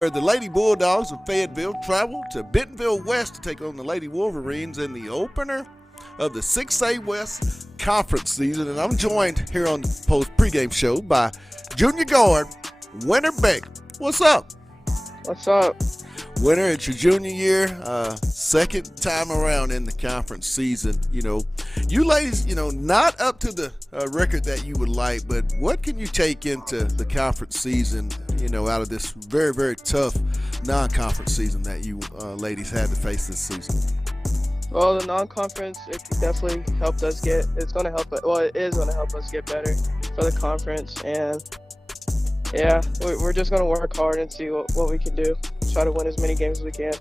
The Lady Bulldogs of Fayetteville travel to Bentonville West to take on the Lady Wolverines in the opener of the 6A West Conference season. And I'm joined here on the post pregame show by junior guard Winter Beck. What's up? What's up? Winter, it's your junior year, second time around in the conference season. You ladies, not up to the record that you would like, but what can you take into the conference season, out of this very, very tough non-conference season that you ladies had to face this season? Well, the non-conference, it definitely helped us it is going to help us get better for the conference. And yeah, we're just going to work hard and see what we can do. Try to win as many games as we can.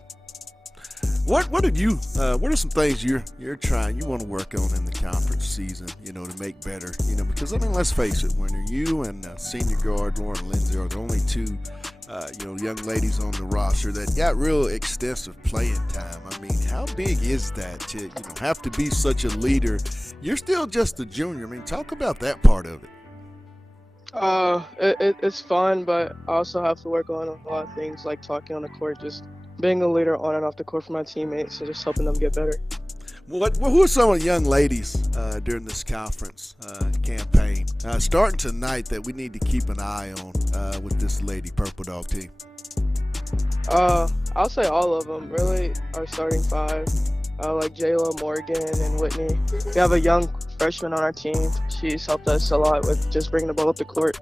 What are some things you want to work on in the conference season, to make better, because let's face it, Winter, you and senior guard Lauren Lindsay are the only two, young ladies on the roster that got real extensive playing time. How big is that to, have to be such a leader? You're still just a junior. Talk about that part of it. It's fun, but I also have to work on a lot of things like talking on the court, just being a leader on and off the court for my teammates, and just helping them get better. Who are some of the young ladies during this conference campaign starting tonight that we need to keep an eye on with this Lady Purple Dog team? I'll say all of them, really, our starting five, like Jayla, Morgan, and Whitney. We have a young freshman on our team. She's helped us a lot with just bringing the ball up the court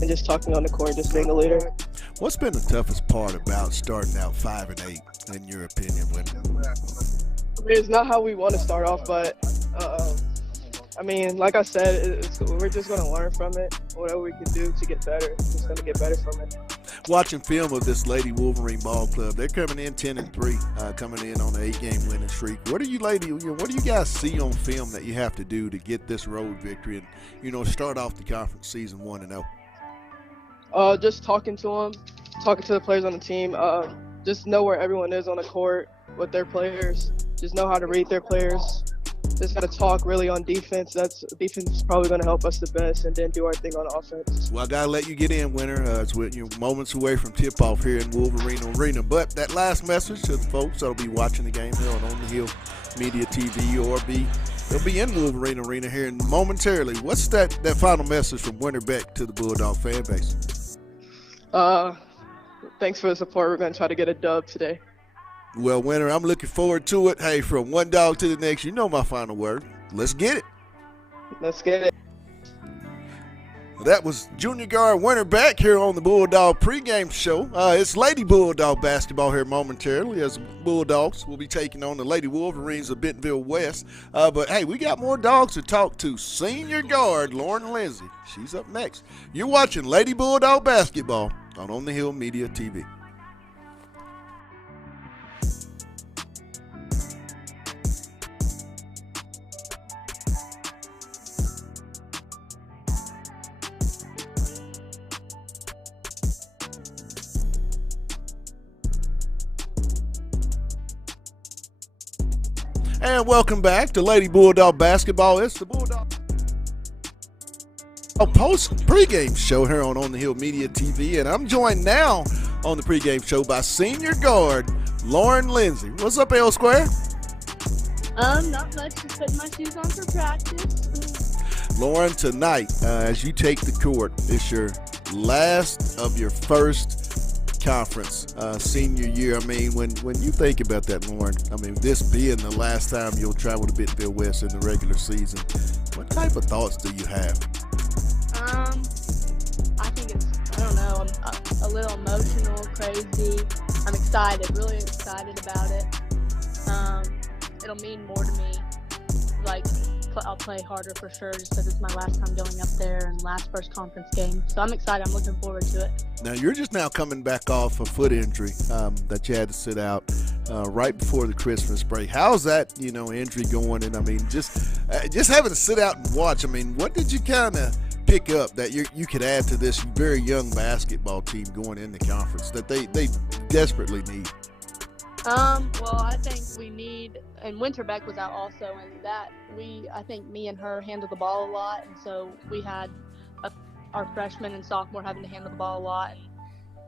and just talking on the court, just being a leader. What's been the toughest part about starting out 5-8, in your opinion, Whitney? It's not how we want to start off, but like I said, we're just going to learn from it. Whatever we can do to get better, just going to get better from it. Watching film of this Lady Wolverine Ball Club, they're coming in 10-3, coming in on an 8-game winning streak. What do you guys see on film that you have to do to get this road victory and start off the conference season 1-0? Just talking to them, talking to the players on the team. Just know where everyone is on the court with their players. Just know how to read their players. Just got to talk really on defense. Defense is probably going to help us the best, and then do our thing on offense. Well, I got to let you get in, Winter. It's with moments away from tip-off here in Wolverine Arena. But that last message to the folks that'll be watching the game here on the Hill Media TV they'll be in Wolverine Arena here momentarily. What's that final message from Winter Beck to the Bulldog fan base? Thanks for the support. We're going to try to get a dub today. Well, Winter, I'm looking forward to it. Hey, from one dog to the next, you know my final word. Let's get it. Let's get it. That was junior guard Winter Beck here on the Bulldog pregame show. It's Lady Bulldog basketball here momentarily as Bulldogs will be taking on the Lady Wolverines of Bentonville West. But, hey, we got more dogs to talk to. Senior guard Lauren Lindsay. She's up next. You're watching Lady Bulldog basketball on the Hill Media TV. And welcome back to Lady Bulldog Basketball. It's the Bulldog post pregame show here on the Hill Media TV. And I'm joined now on the pregame show by senior guard Lauren Lindsay. What's up, L Square? Not much. Just putting my shoes on for practice. Lauren, tonight, as you take the court, it's your last of your first conference senior year. When you think about that, Lauren, this being the last time you'll travel to Bentonville West in the regular season, what type of thoughts do you have? I think I'm a little emotional, crazy. I'm excited, really excited about it. It'll mean more to me. I'll play harder for sure, just because it's my last time going up there and last first conference game. So I'm excited. I'm looking forward to it. Now, you're just now coming back off a foot injury that you had to sit out right before the Christmas break. How's that, injury going? And, just having to sit out and watch, what did you kind of pick up that you could add to this very young basketball team going in the conference that they desperately need? Well, I think we need, and Winterbeck was out also, and I think me and her handled the ball a lot, and so we had our freshman and sophomore having to handle the ball a lot,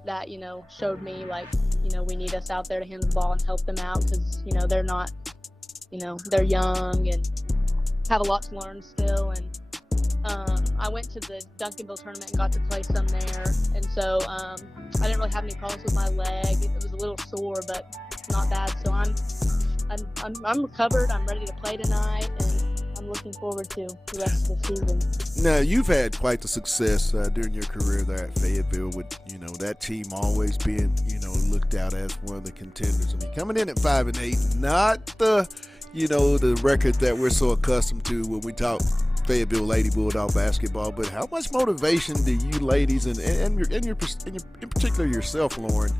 and that, showed me, like, we need us out there to handle the ball and help them out because, they're not, they're young and have a lot to learn still. And I went to the Bentonville tournament and got to play some there. And so I didn't really have any problems with my leg. It was a little sore, but not bad. So I'm recovered. I'm ready to play tonight, and I'm looking forward to the rest of the season. Now, you've had quite the success during your career there at Fayetteville with, that team always being, looked out as one of the contenders. I mean, coming in at 5-8, not the, the record that we're so accustomed to when we talk Fayetteville Lady Bulldog basketball, but how much motivation do you ladies and in particular yourself, Lauren,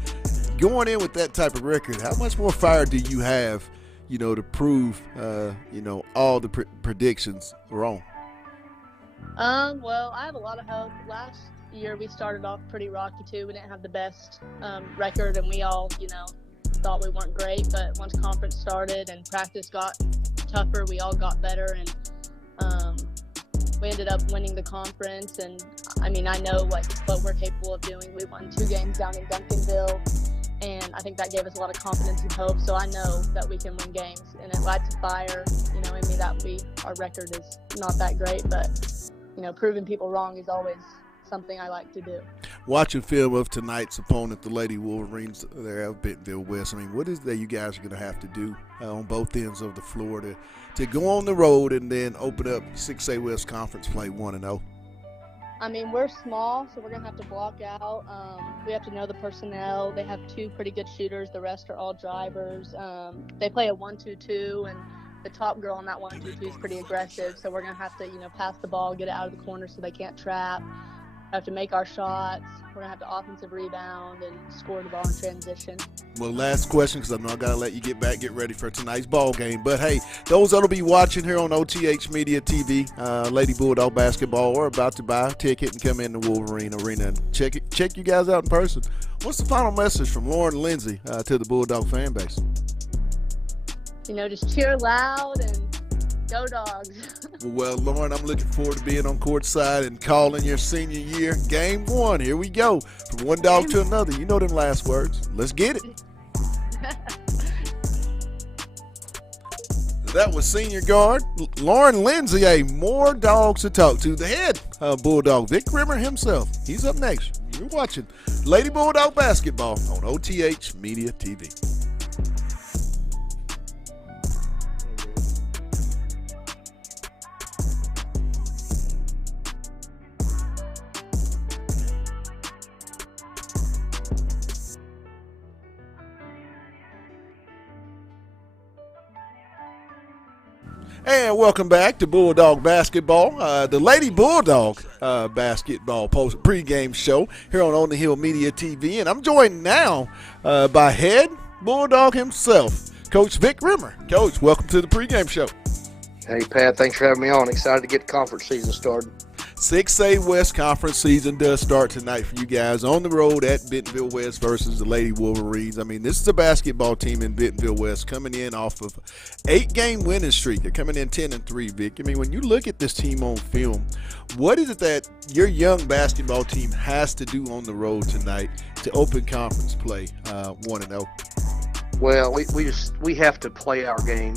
going in with that type of record, how much more fire do you have, to prove, all the predictions wrong? Well, I have a lot of hope. Last year we started off pretty rocky too. We didn't have the best record, and we all, thought we weren't great. But once conference started and practice got tougher, we all got better, and we ended up winning the conference. And I mean, I know like what we're capable of doing. We won 2 games down in Bentonville, and I think that gave us a lot of confidence and hope. So I know that we can win games, and it lights a fire, in me that our record is not that great, but proving people wrong is always something I like to do. Watching film of tonight's opponent, the Lady Wolverines there at Bentonville West, I mean, what is that you guys are going to have to do on both ends of the floor to go on the road and then open up 6A West Conference play 1-0? I mean, we're small, so we're going to have to block out. We have to know the personnel. They have 2 pretty good shooters. The rest are all drivers. They play a 1-2-2, and the top girl on that 1-2-2 is pretty aggressive. So we're going to have to, pass the ball, get it out of the corner so they can't trap. We have to make our shots. We're going to have to offensive rebound and score the ball in transition. Well, last question, because I know I got to let you get ready for tonight's ball game. But, hey, those that will be watching here on OTH Media TV, Lady Bulldog Basketball, or about to buy a ticket and come in the Wolverine Arena and check you guys out in person. What's the final message from Lauren Lindsay to the Bulldog fan base? Just cheer loud and go Dogs. Well, Lauren, I'm looking forward to being on courtside and calling your senior year. Game 1, here we go. From one dog to another. You know them last words. Let's get it. That was senior guard Lauren Lindsay. More dogs to talk to. The head Bulldog, Vic Rimmer himself. He's up next. You're watching Lady Bulldog Basketball on OTH Media TV. And welcome back to Bulldog Basketball, the Lady Bulldog Basketball pregame show here on the Hill Media TV. And I'm joined now by head Bulldog himself, Coach Vic Rimmer. Coach, welcome to the pregame show. Hey, Pat, thanks for having me on. Excited to get the conference season started. 6A West Conference season does start tonight for you guys on the road at Bentonville West versus the Lady Wolverines. I mean, this is a basketball team in Bentonville West coming in off of 8-game winning streak. They're coming in 10-3, Vic. I mean, when you look at this team on film, what is it that your young basketball team has to do on the road tonight to open conference play 1-0? Well, we have to play our game.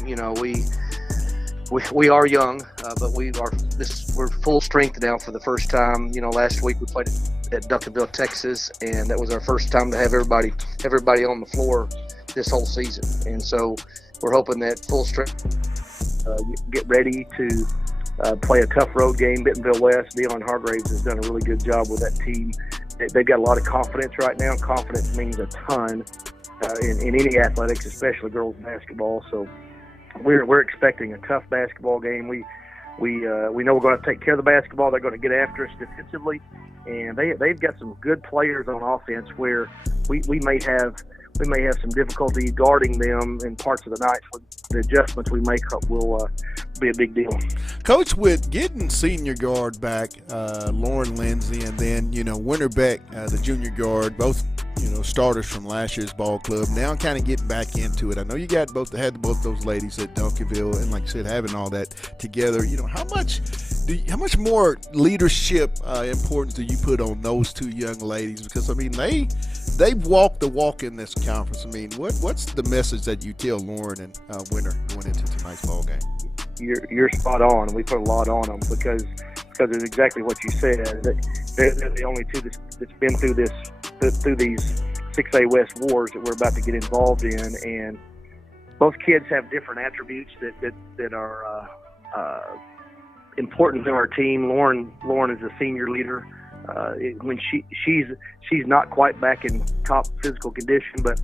We are young, but we're full strength now for the first time. Last week we played at Duncanville, Texas, and that was our first time to have everybody on the floor this whole season. And so we're hoping that full strength, get ready to play a tough road game. Bentonville West, Dion Hargraves has done a really good job with that team. They've got a lot of confidence right now. Confidence means a ton in any athletics, especially girls basketball. So we're expecting a tough basketball game. We know we're going to take care of the basketball. They're going to get after us defensively, and they've got some good players on offense where we may have some difficulty guarding them in parts of the night. The adjustments we make will be a big deal. Coach, with getting senior guard back, Lauren Lindsay, and then Winter Beck, the junior guard, both starters from last year's ball club, now kind of getting back into it. I know you had both those ladies at Duncanville, and like I said, having all that together. How much how much more leadership importance do you put on those two young ladies? Because I mean, they've walked the walk in this conference. I mean, what's the message that you tell Lauren and Winter going into tonight's ball game? You're spot on. We put a lot on them because it's exactly what you said. They're the only two that's been through these 6A West wars that we're about to get involved in, and both kids have different attributes that are important to our team. Lauren is a senior leader. When she's not quite back in top physical condition, but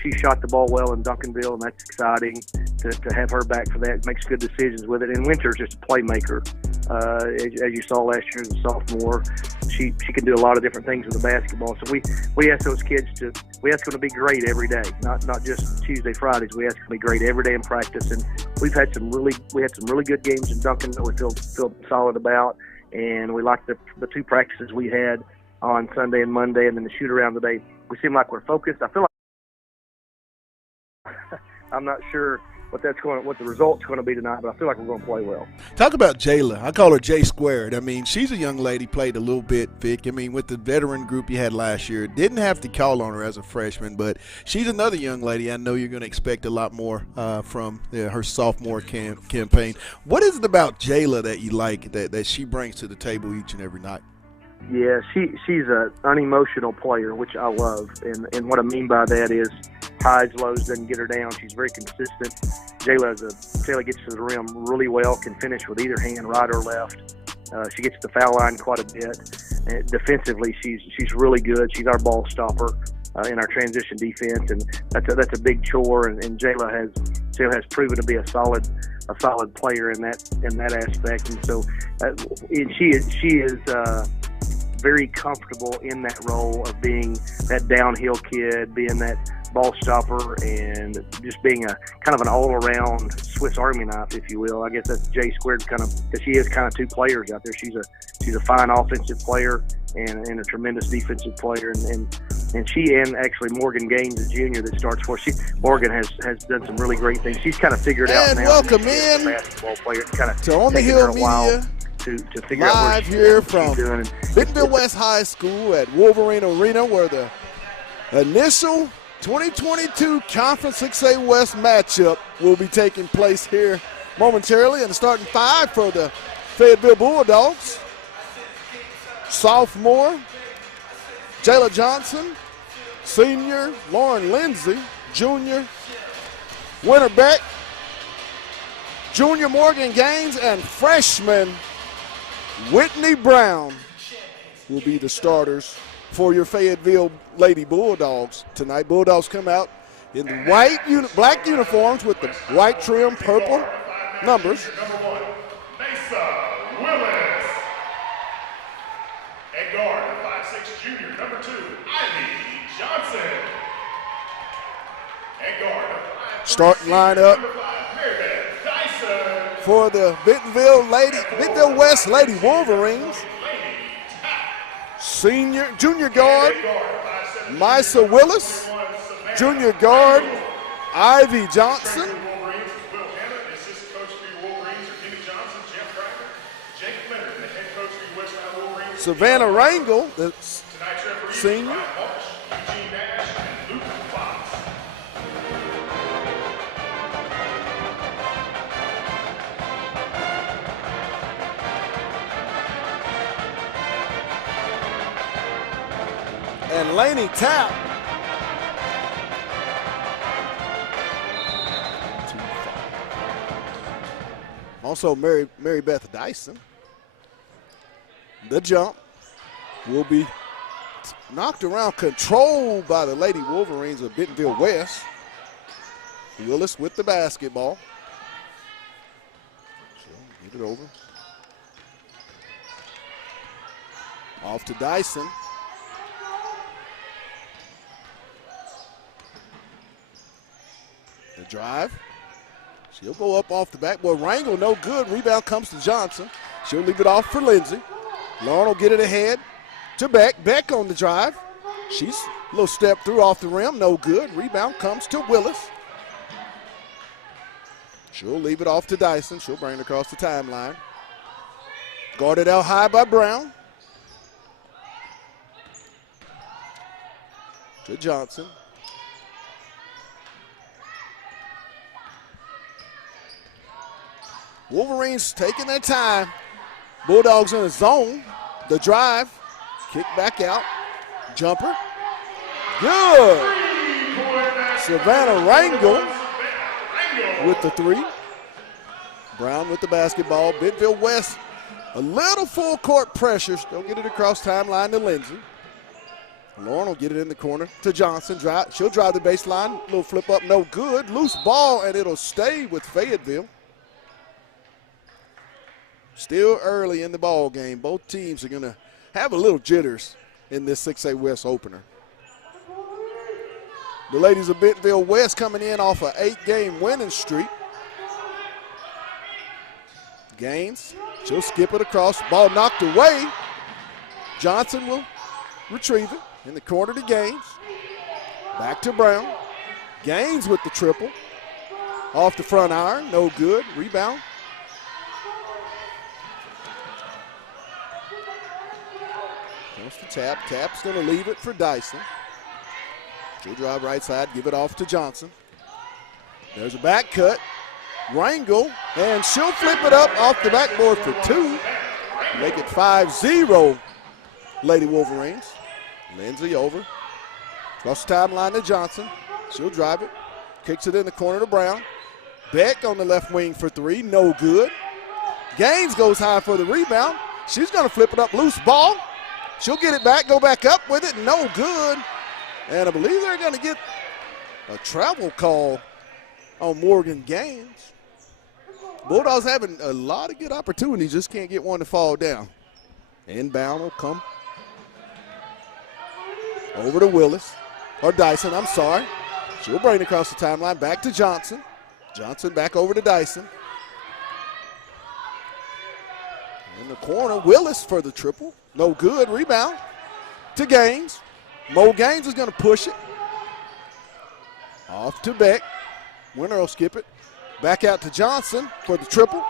she shot the ball well in Duncanville, and that's exciting to have her back for that. Makes good decisions with it. And Winter's just a playmaker. As you saw last year as a sophomore, she can do a lot of different things with the basketball. So we ask those kids them to be great every day, not just Tuesday, Fridays. We ask them to be great every day in practice. And we had some really good games in Duncanville. We feel solid about. And we like the two practices we had on Sunday and Monday, and then the shoot around today. We seem like we're focused. I feel like I'm not sure what the result's going to be tonight, but I feel like we're going to play well. Talk about Jayla. I call her J squared. I mean, she's a young lady, played a little bit, Vic. I mean, with the veteran group you had last year, didn't have to call on her as a freshman, but she's another young lady I know you're going to expect a lot more from her sophomore campaign. What is it about Jayla that you like that she brings to the table each and every night? Yeah, she's an unemotional player, which I love. And what I mean by that is highs, lows, doesn't get her down. She's very consistent. Jayla gets to the rim really well, can finish with either hand, right or left. She gets to the foul line quite a bit. And defensively, she's really good. She's our ball stopper in our transition defense, and that's a big chore. And Jayla has proven to be a solid player in that aspect. And so, and she is very comfortable in that role of being that downhill kid, being that ball stopper, and just being a kind of an all-around Swiss Army knife, if you will. I guess that's J squared because she is kind of two players out there. She's a fine offensive player and a tremendous defensive player, and she and actually Morgan Gaines, a junior that starts for Morgan has done some really great things. She's kind of figured out now. And welcome in a basketball player. Kind of to On the Hill Media. To figure out live here from Bentonville West High School at Wolverine Arena, where the initial 2022 Conference 6A West matchup will be taking place here momentarily. And the starting five for the Fayetteville Bulldogs: sophomore Jayla Johnson, senior Lauren Lindsay, junior Winter Beck, junior Morgan Gaines, and freshman Whitney Brown will be the starters for your Fayetteville Lady Bulldogs tonight. Bulldogs come out in the black uniforms with the white trim, purple numbers. Number 1, Mesa Willis. At guard, 5'6" junior. Number 2, Ivy Johnson. At guard, 5'3" starting lineup. Number 5, Marybeth Dyson. For the Bentonville West Lady Wolverines, junior guard Misa Willis, junior guard Ivy Johnson, Savannah Rangel, the senior. And Laney Tapp. Also Mary Beth Dyson. The jump will be knocked around, controlled by the Lady Wolverines of Bentonville West. Willis with the basketball. So get it over. Off to Dyson. The drive. She'll go up off the backboard. Rangel, no good. Rebound comes to Johnson. She'll leave it off for Lindsay. Lauren will get it ahead to Beck. Beck on the drive. She's a little step through off the rim. No good. Rebound comes to Willis. She'll leave it off to Dyson. She'll bring it across the timeline. Guarded out high by Brown. To Johnson. Wolverines taking their time. Bulldogs in the zone. The drive. Kick back out. Jumper. Good. Savannah Rangel with the three. Brown with the basketball. Bentonville West, a little full court pressure. They'll get it across timeline to Lindsay. Lauren will get it in the corner to Johnson. She'll drive the baseline. Little flip up, no good. Loose ball, and it'll stay with Fayetteville. Still early in the ball game. Both teams are going to have a little jitters in this 6A West opener. The ladies of Bentonville West coming in off an 8-game winning streak. Gaines, she'll skip it across. Ball knocked away. Johnson will retrieve it in the corner to Gaines. Back to Brown. Gaines with the triple. Off the front iron, no good. Rebound. Comes to Tap. Tap's going to leave it for Dyson. She'll drive right side, give it off to Johnson. There's a back cut. Rangel, and she'll flip it up off the backboard for two. Make it 5-0, Lady Wolverines. Lindsay over. Across the timeline to Johnson. She'll drive it. Kicks it in the corner to Brown. Beck on the left wing for three. No good. Gaines goes high for the rebound. She's going to flip it up. Loose ball. She'll get it back, go back up with it. No good. And I believe they're going to get a travel call on Morgan Gaines. Bulldogs having a lot of good opportunities, just can't get one to fall down. Inbound will come over to Willis, or Dyson, I'm sorry. She'll bring it across the timeline, back to Johnson. Johnson back over to Dyson. In the corner, Willis for the triple. No good, rebound to Gaines. Mo Gaines is going to push it. Off to Beck. Winner will skip it. Back out to Johnson for the triple.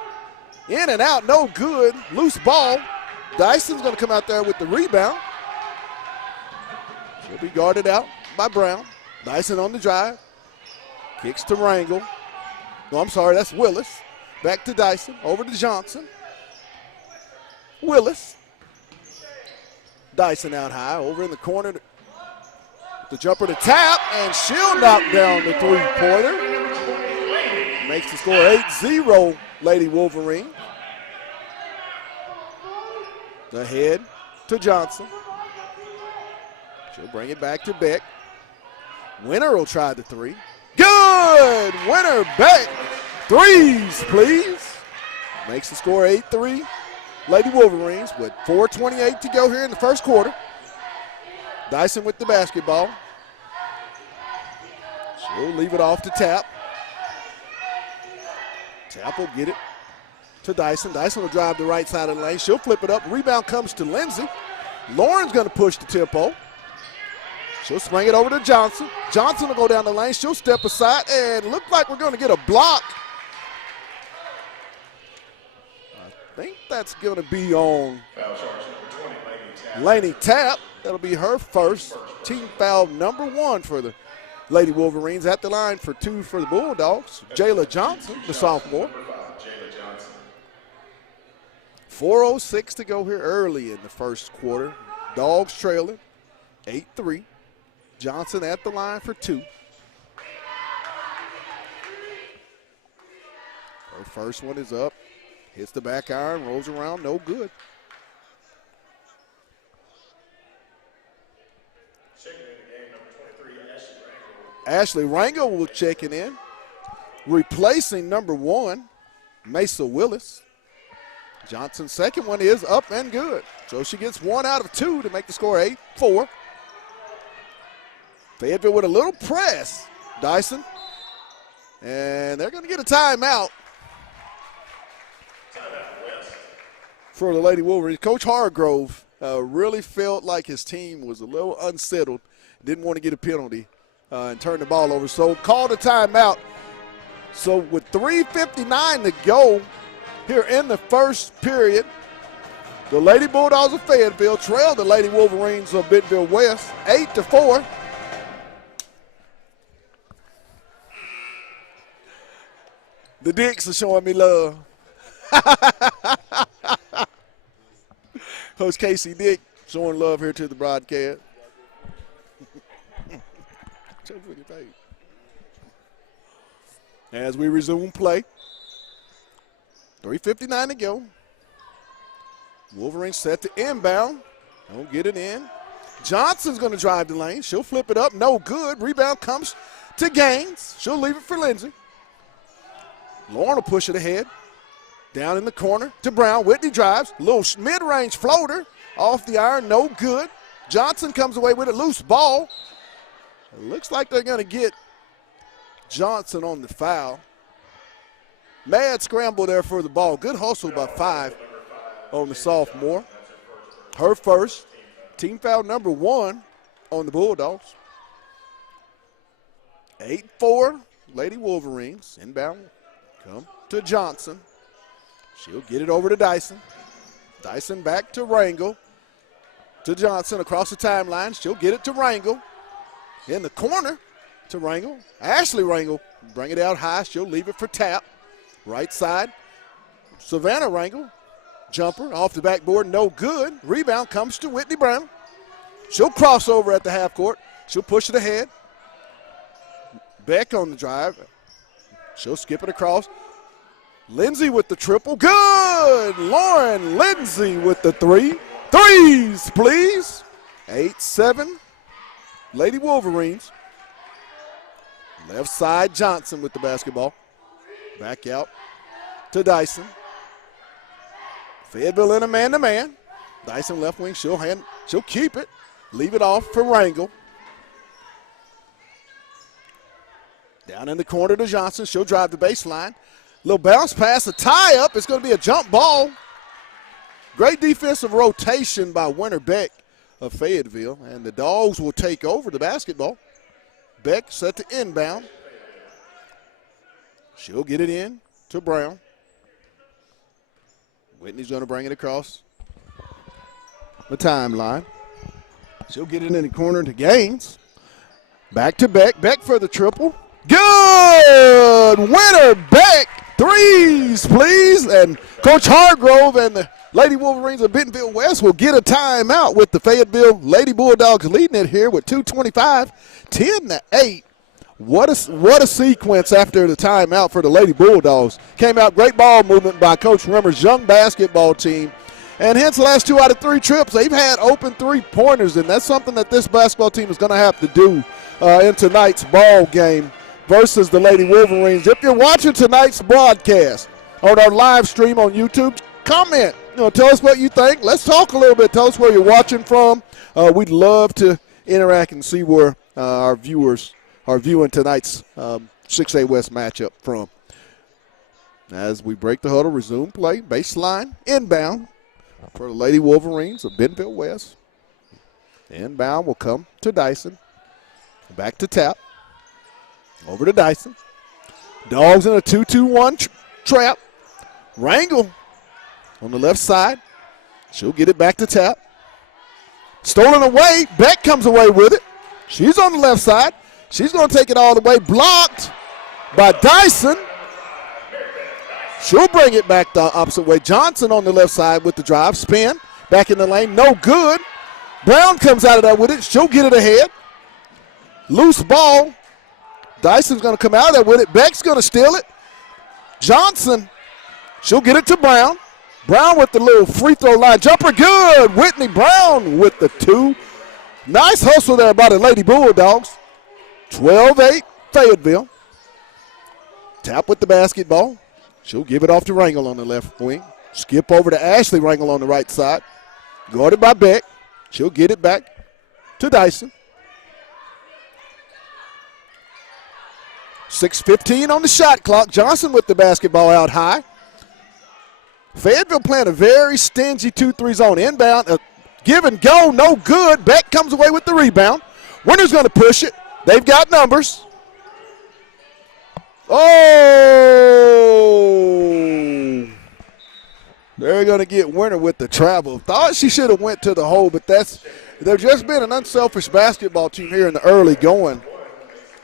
In and out, no good. Loose ball. Dyson's going to come out there with the rebound. She'll be guarded out by Brown. Dyson on the drive. Kicks to Rangel. No, I'm sorry, that's Willis. Back to Dyson. Over to Johnson. Willis. Dyson out high. Over in the corner. The jumper to Tap, and she'll knock down the three-pointer. Makes the score 8-0, Lady Wolverine. The head to Johnson. She'll bring it back to Beck. Winner will try the three. Good! Winner Beck. Threes, please. Makes the score 8-3, Lady Wolverines with 4:28 to go here in the first quarter. Dyson with the basketball. She'll leave it off to Tap. Tap will get it to Dyson. Dyson will drive the right side of the lane. She'll flip it up. Rebound comes to Lindsay. Lauren's going to push the tempo. She'll swing it over to Johnson. Johnson will go down the lane. She'll step aside and look like we're going to get a block. I think that's going to be on Laney Tap. That'll be her first. Team foul number 1 for the Lady Wolverines. At the line for 2 for the Bulldogs, Jayla Johnson, the sophomore. 4:06 to go here early in the first quarter. Dogs trailing 8-3. Johnson at the line for 2. Her first one is up. Hits the back iron, rolls around, no good. Ashley Rangel will check it in. Replacing number 1, Mesa Willis. Johnson's second one is up and good. So she gets 1 out of 2 to make the score 8-4. Fayetteville with a little press. Dyson. And they're going to get a timeout for the Lady Wolverines. Coach Hargrove really felt like his team was a little unsettled. Didn't want to get a penalty and turn the ball over. So called a timeout. So with 3:59 to go here in the first period, The Lady Bulldogs of Fayetteville trail the Lady Wolverines of Bentonville West 8-4. The Dicks are showing me love. Coach Casey Dick showing love here to the broadcast. As we resume play, 3:59 to go. Wolverines set to inbound. Don't get it in. Johnson's going to drive the lane. She'll flip it up. No good. Rebound comes to Gaines. She'll leave it for Lindsay. Lauren will push it ahead. Down in the corner to Brown. Whitney drives. Little mid-range floater off the iron. No good. Johnson comes away with a loose ball. It looks like they're going to get Johnson on the foul. Mad scramble there for the ball. Good hustle by 5 on the sophomore. Her first. Team foul number 1 on the Bulldogs. 8-4, Lady Wolverines. Inbound. Come to Johnson. She'll get it over to Dyson. Dyson back to Rangel. To Johnson across the timeline. She'll get it to Rangel. In the corner to Rangel. Ashley Rangel. Bring it out high. She'll leave it for Tap. Right side. Savannah Rangel. Jumper off the backboard. No good. Rebound comes to Whitney Brown. She'll cross over at the half court. She'll push it ahead. Beck on the drive. She'll skip it across. Lindsay with the triple. Good! Lauren Lindsay with the 3. Threes, please. 8-7. Lady Wolverines. Left side, Johnson with the basketball. Back out to Dyson. Fayetteville in a man-to-man. Dyson left wing. She'll keep it. Leave it off for Rangel. Down in the corner to Johnson. She'll drive the baseline. Little bounce pass, a tie-up. It's going to be a jump ball. Great defensive rotation by Winter Beck of Fayetteville, and the Dogs will take over the basketball. Beck set to inbound. She'll get it in to Brown. Whitney's going to bring it across the timeline. She'll get it in the corner to Gaines. Back to Beck. Beck for the triple. Good! Winner Beck. Threes, please. And Coach Hargrove and the Lady Wolverines of Bentonville West will get a timeout with the Fayetteville Lady Bulldogs leading it here with 2:25, 10-8. What a sequence after the timeout for the Lady Bulldogs. Came out great ball movement by Coach Rimmer's young basketball team. And hence the last 2 out of 3 trips, they've had open 3-pointers, and that's something that this basketball team is going to have to do in tonight's ball game versus the Lady Wolverines. If you're watching tonight's broadcast on our live stream on YouTube, comment. Tell us what you think. Let's talk a little bit. Tell us where you're watching from. We'd love to interact and see where our viewers are viewing tonight's 6A West matchup from. As we break the huddle, resume play, baseline, inbound for the Lady Wolverines of Bentonville West. Inbound will come to Dyson. Back to Tap. Over to Dyson. Dogs in a 2-2-1 trap. Rangel on the left side. She'll get it back to Tap. Stolen away. Beck comes away with it. She's on the left side. She's going to take it all the way. Blocked by Dyson. She'll bring it back the opposite way. Johnson on the left side with the drive. Spin. Back in the lane. No good. Brown comes out of there with it. She'll get it ahead. Loose ball. Dyson's going to come out of there with it. Beck's going to steal it. Johnson. She'll get it to Brown. Brown with the little free throw line jumper. Good. Whitney Brown with the 2. Nice hustle there by the Lady Bulldogs. 12-8 Fayetteville. Tap with the basketball. She'll give it off to Rangel on the left wing. Skip over to Ashley Rangel on the right side. Guarded by Beck. She'll get it back to Dyson. 6:15 on the shot clock. Johnson with the basketball out high. Fayetteville playing a very stingy 2-3 zone. Inbound, give and go, no good. Beck comes away with the rebound. Winner's going to push it. They've got numbers. Oh! They're going to get Winter with the travel. Thought she should have went to the hole, but they've just been an unselfish basketball team here in the early going.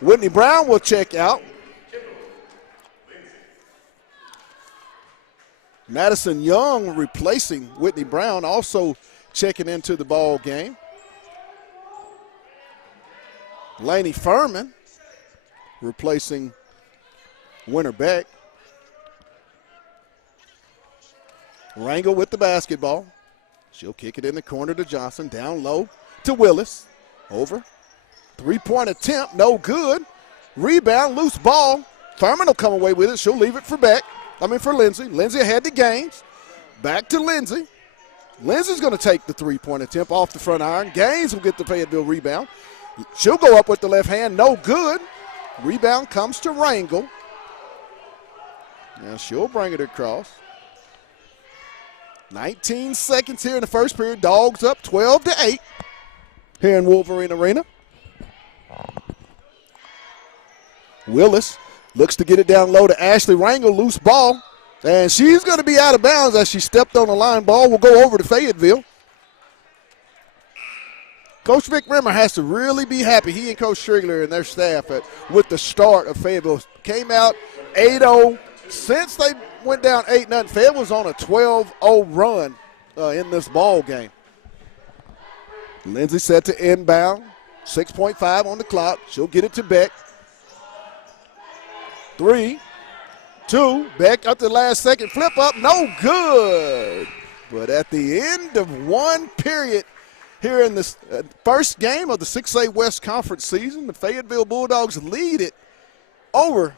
Whitney Brown will check out. Madison Young replacing Whitney Brown, also checking into the ball game. Laney Furman replacing Winter Beck. Rangel with the basketball. She'll kick it in the corner to Johnson. Down low to Willis. Over. Three-point attempt, no good. Rebound, loose ball. Furman will come away with it. She'll leave it for Lindsay. Lindsay ahead to Gaines. Back to Lindsay. Lindsay's going to take the three-point attempt off the front iron. Gaines will get the Fayetteville rebound. She'll go up with the left hand, no good. Rebound comes to Rangel. Now she'll bring it across. 19 seconds here in the first period. Dogs up 12-8 here in Wolverine Arena. Willis looks to get it down low to Ashley Rangel. Loose ball. And she's going to be out of bounds as she stepped on the line. Ball will go over to Fayetteville. Coach Vic Rimmer has to really be happy. He and Coach Strigler and their staff with the start of Fayetteville. Came out 8-0. Since they went down 8-0, Fayetteville's on a 12-0 run in this ball game. Lindsay set to inbound. 6.5 on the clock. She'll get it to Beck. 3, 2, Beck up to the last second. Flip up, no good. But at the end of one period here in this first game of the 6A West Conference season, the Fayetteville Bulldogs lead it over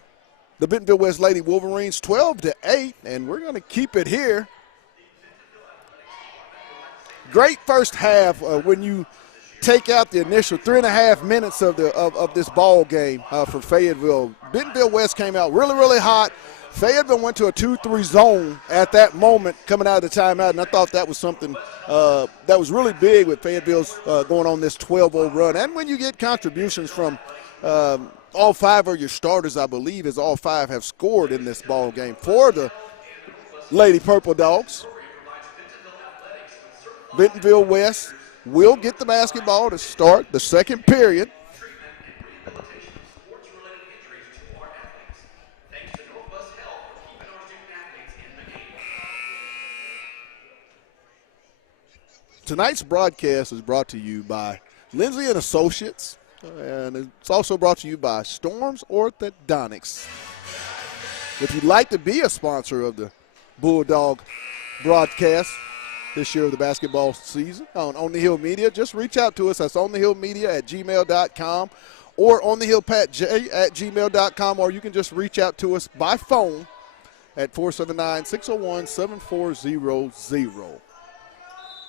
the Bentonville West Lady Wolverines 12-8, and we're going to keep it here. Great first half when you take out the initial 3.5 minutes of this ball game for Fayetteville. Bentonville West came out really, really hot. Fayetteville went to a 2-3 zone at that moment coming out of the timeout, and I thought that was something that was really big with Fayetteville's going on this 12-0 run. And when you get contributions from all 5 of your starters, I believe, as all 5 have scored in this ball game for the Lady Purple Dogs. Bentonville West will get the basketball to start the second period. Tonight's broadcast is brought to you by Lindsay and Associates, and it's also brought to you by Storms Orthodontics. If you'd like to be a sponsor of the Bulldog broadcast this year of the basketball season on the Hill Media, just reach out to us. That's onthehillmedia@gmail.com or onthehillpatj@gmail.com, or you can just reach out to us by phone at 479-601-7400.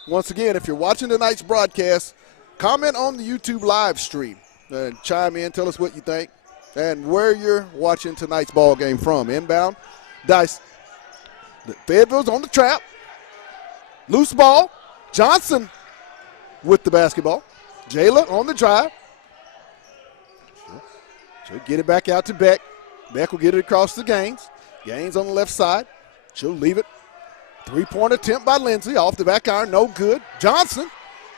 Once again, if you're watching tonight's broadcast, comment on the YouTube live stream and chime in, tell us what you think and where you're watching tonight's ball game from. Inbound, Dice. Fayetteville's on the trap. Loose ball. Johnson with the basketball. Jayla on the drive. She'll get it back out to Beck. Beck will get it across to Gaines. Gaines on the left side. She'll leave it. Three-point attempt by Lindsay. Off the back iron, no good. Johnson,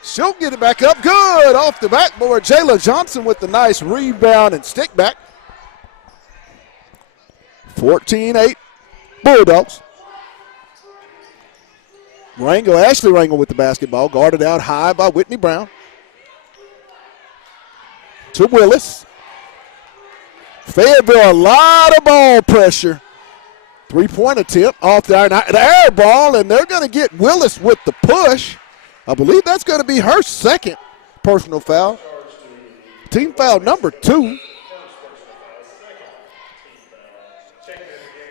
she'll get it back up. Good off the backboard. Jayla Johnson with the nice rebound and stick back. 14-8 Bulldogs. Ashley Rangel with the basketball. Guarded out high by Whitney Brown. To Willis. Fayetteville, a lot of ball pressure. Three-point attempt off the air ball, and they're going to get Willis with the push. I believe that's going to be her second personal foul. Team foul number 2.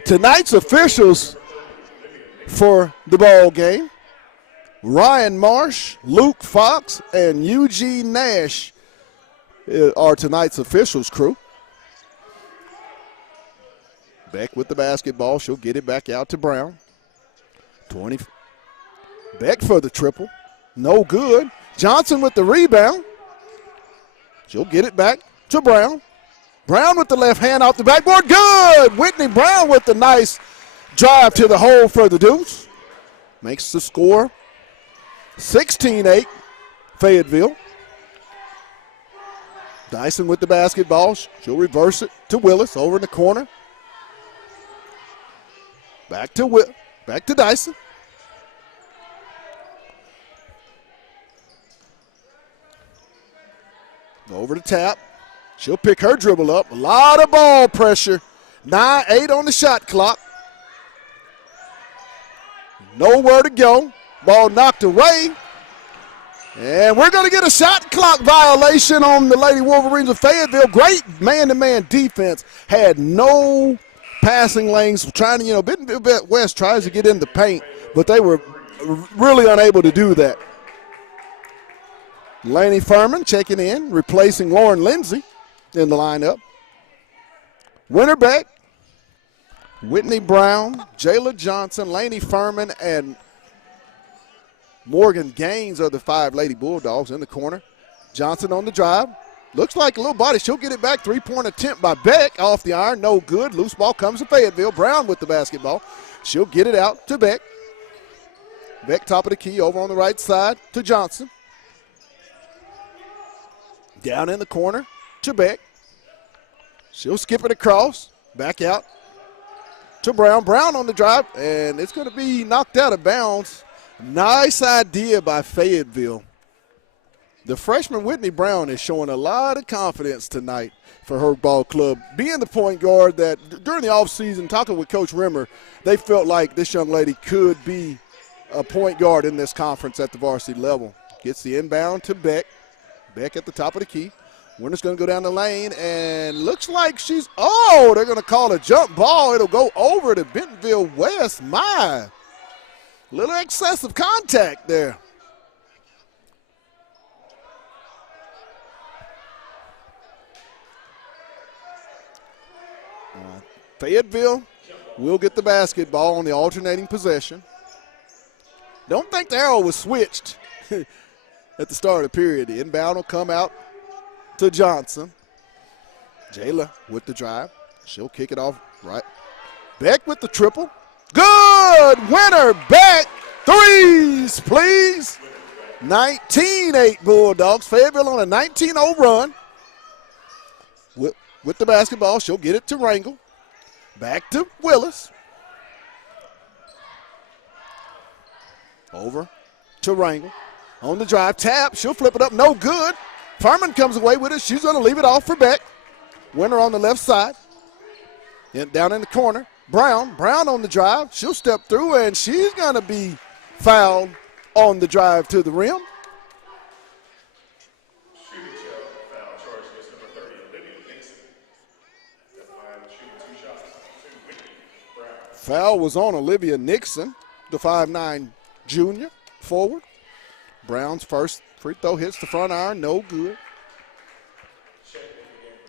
Tonight's officials for the ball game: Ryan Marsh, Luke Fox, and Eugene Nash are tonight's officials crew. Beck with the basketball. She'll get it back out to Brown. 20. Beck for the triple. No good. Johnson with the rebound. She'll get it back to Brown. Brown with the left hand off the backboard. Good! Whitney Brown with the nice drive to the hole for the deuce. Makes the score 16-8, Fayetteville. Dyson with the basketball. She'll reverse it to Willis over in the corner. Back to Dyson. Over the tap. She'll pick her dribble up. A lot of ball pressure. 9-8 on the shot clock. Nowhere to go. Ball knocked away. And we're going to get a shot clock violation on the Lady Wolverines of Fayetteville. Great man-to-man defense. Had no passing lanes. Trying to, Bentonville West tries to get in the paint, but they were really unable to do that. Laney Furman checking in, replacing Lauren Lindsay in the lineup. Winterbeck, Whitney Brown, Jayla Johnson, Laney Furman, and Morgan Gaines are the 5 Lady Bulldogs in the corner. Johnson on the drive. Looks like a little body. She'll get it back. 3-point attempt by Beck off the iron. No good. Loose ball comes to Fayetteville. Brown with the basketball. She'll get it out to Beck. Beck top of the key over on the right side to Johnson. Down in the corner to Beck. She'll skip it across. Back out to Brown. Brown on the drive, and it's going to be knocked out of bounds. Nice idea by Fayetteville. The freshman Whitney Brown is showing a lot of confidence tonight for her ball club. Being the point guard that during the offseason, talking with Coach Rimmer, they felt like this young lady could be a point guard in this conference at the varsity level. Gets the inbound to Beck. Beck at the top of the key. Winner's going to go down the lane, and looks like they're going to call a jump ball. It'll go over to Bentonville West. My, little excessive contact there. Fayetteville will get the basketball on the alternating possession. Don't think the arrow was switched at the start of the period. The inbound will come out to Johnson. Jayla with the drive. She'll kick it off right. Beck with the triple. Good! Winner Beck. Threes, please. 19-8 Bulldogs. Fayetteville on a 19-0 run. With the basketball, she'll get it to Rangel. Back to Willis. Over to Rangel. On the drive, tap. She'll flip it up. No good. Furman comes away with it. She's going to leave it off for Beck. Winner on the left side. And down in the corner. Brown on the drive. She'll step through, and she's going to be fouled on the drive to the rim. Foul was on Olivia Nixon, the 5'9 junior forward. Brown's first free throw hits the front iron, no good.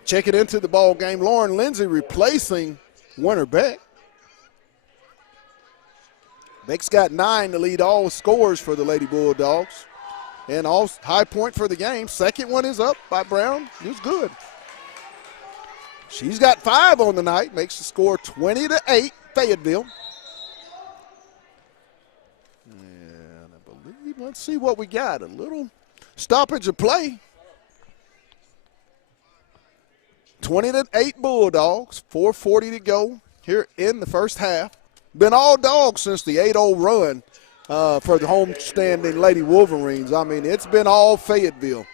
Check it into the ball game. Lauren Lindsay replacing Winter Beck. Beck's got 9 to lead all scores for the Lady Bulldogs. And all high point for the game. Second one is up by Brown. It was good. She's got 5 on the night, makes the score 20-8, Fayetteville. And I believe, let's see what we got. A little stoppage of play. 20-8 Bulldogs, 4:40 to go here in the first half. Been all dogs since the 8-0 run for the homestanding Lady Wolverines. I mean, it's been all Fayetteville.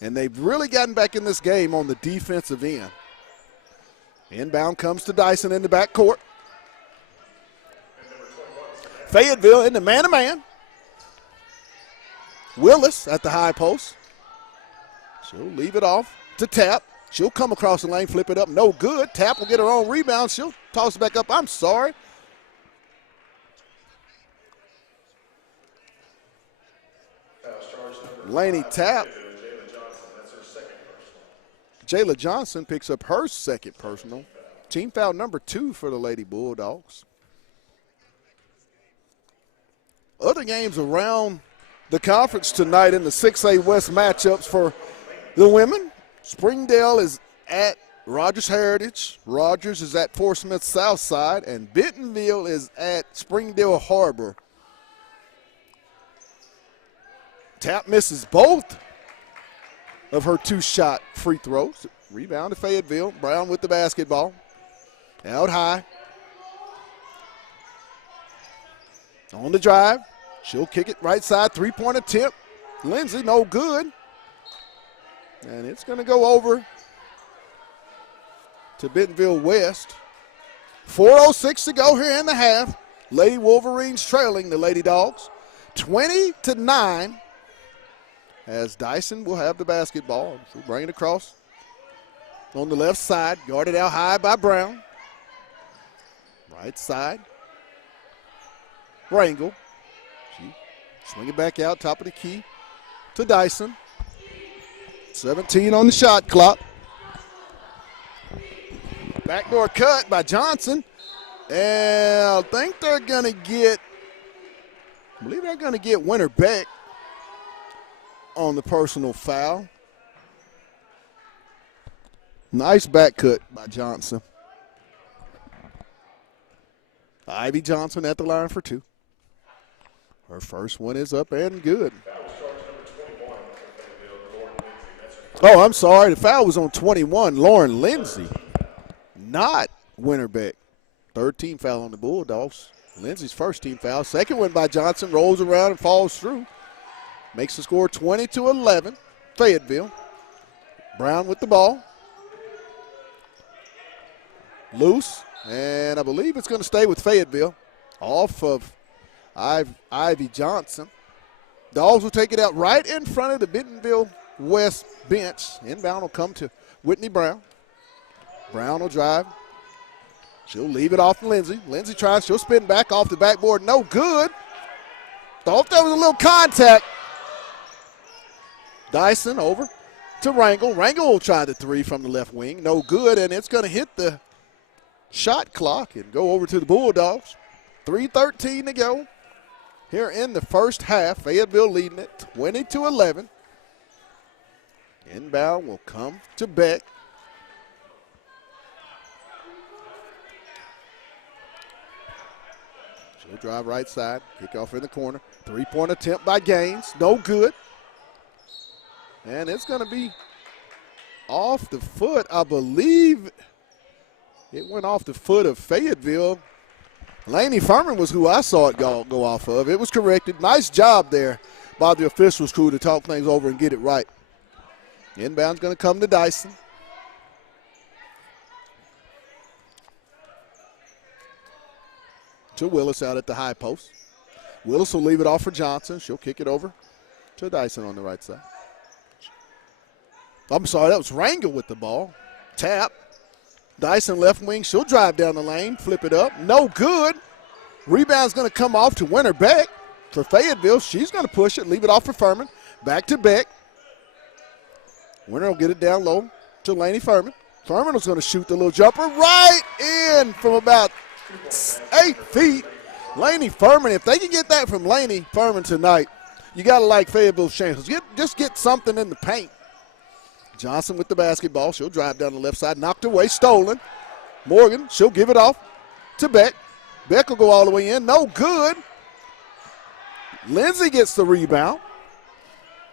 And they've really gotten back in this game on the defensive end. Inbound comes to Dyson in the backcourt. Fayetteville in the man-to-man. Willis at the high post. She'll leave it off to Tap. She'll come across the lane, flip it up. No good. Tap will get her own rebound. She'll toss it back up. I'm sorry. Laney Tap. Jayla Johnson picks up her second personal. Team foul number 2 for the Lady Bulldogs. Other games around the conference tonight in the 6A West matchups for the women. Springdale is at Rogers Heritage. Rogers is at Fort Smith Southside, and Bentonville is at Springdale Harbor. Tap misses both of her 2-shot free throws. Rebound to Fayetteville. Brown with the basketball. Out high. On the drive. She'll kick it right side. 3-point attempt. Lindsay, no good. And it's going to go over to Bentonville West. 4:06 to go here in the half. Lady Wolverines trailing the Lady Dogs. 20-9. As Dyson will have the basketball. She'll bring it across on the left side. Guarded out high by Brown. Right side. Rangel. She swing it back out, top of the key to Dyson. 17 on the shot clock. Backdoor cut by Johnson. And I think they're going to get, I believe they're going to get Winter Beck on the personal foul. Nice back cut by Johnson. Ivy Johnson at the line for 2. Her first one is up and good. Oh, I'm sorry. The foul was on 21, Lauren Lindsay, not Winterbeck. Third team foul on the Bulldogs. Lindsay's first team foul. Second one by Johnson, rolls around and falls through. Makes the score 20-11, Fayetteville. Brown with the ball. Loose, and I believe it's going to stay with Fayetteville. Off of Ivy Johnson. Dogs will take it out right in front of the Bentonville West bench. Inbound will come to Whitney Brown. Brown will drive. She'll leave it off to Lindsay. Lindsay tries, she'll spin back off the backboard. No good. Thought there was a little contact. Dyson over to Rangel. Rangel will try the 3 from the left wing. No good, and it's going to hit the shot clock and go over to the Bulldogs. 3:13 to go here in the first half. Fayetteville leading it 20-11. Inbound will come to Beck. She'll drive right side, kick off in the corner. 3-point attempt by Gaines, no good. And it's going to be off the foot, I believe. It went off the foot of Fayetteville. Laney Furman was who I saw it go off of. It was corrected. Nice job there by the officials crew to talk things over and get it right. Inbound's going to come to Dyson. To Willis out at the high post. Willis will leave it off for Johnson. She'll kick it over to Dyson on the right side. I'm sorry, that was Rangel with the ball. Tap. Dyson left wing. She'll drive down the lane, flip it up. No good. Rebound's going to come off to Winter Beck for Fayetteville. She's going to push it, leave it off for Furman. Back to Beck. Winter will get it down low to Laney Furman. Furman was going to shoot the little jumper right in from about 8 feet. Laney Furman, if they can get that from Laney Furman tonight, you got to like Fayetteville's chances. Just get something in the paint. Johnson with the basketball. She'll drive down the left side. Knocked away. Stolen. Morgan. She'll give it off to Beck. Beck will go all the way in. No good. Lindsay gets the rebound.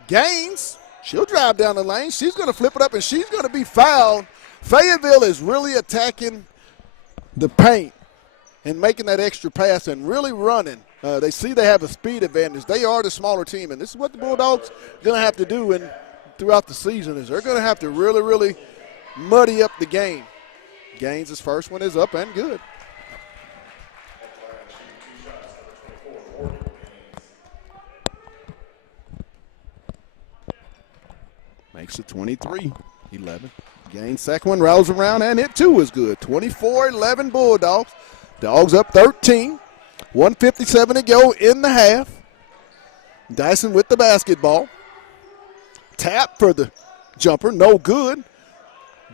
Gaines. She'll drive down the lane. She's going to flip it up, and she's going to be fouled. Fayetteville is really attacking the paint and making that extra pass and really running. They see they have a speed advantage. They are the smaller team, and this is what the Bulldogs are going to have to do throughout the season is they're going to have to really, really muddy up the game. Gaines' first one is up and good. Makes it 23-11. Gaines' second one rattles around, and it too is good. 24-11 Bulldogs. Dogs up 13. 1:57 to go in the half. Dyson with the basketball. Tap for the jumper, no good.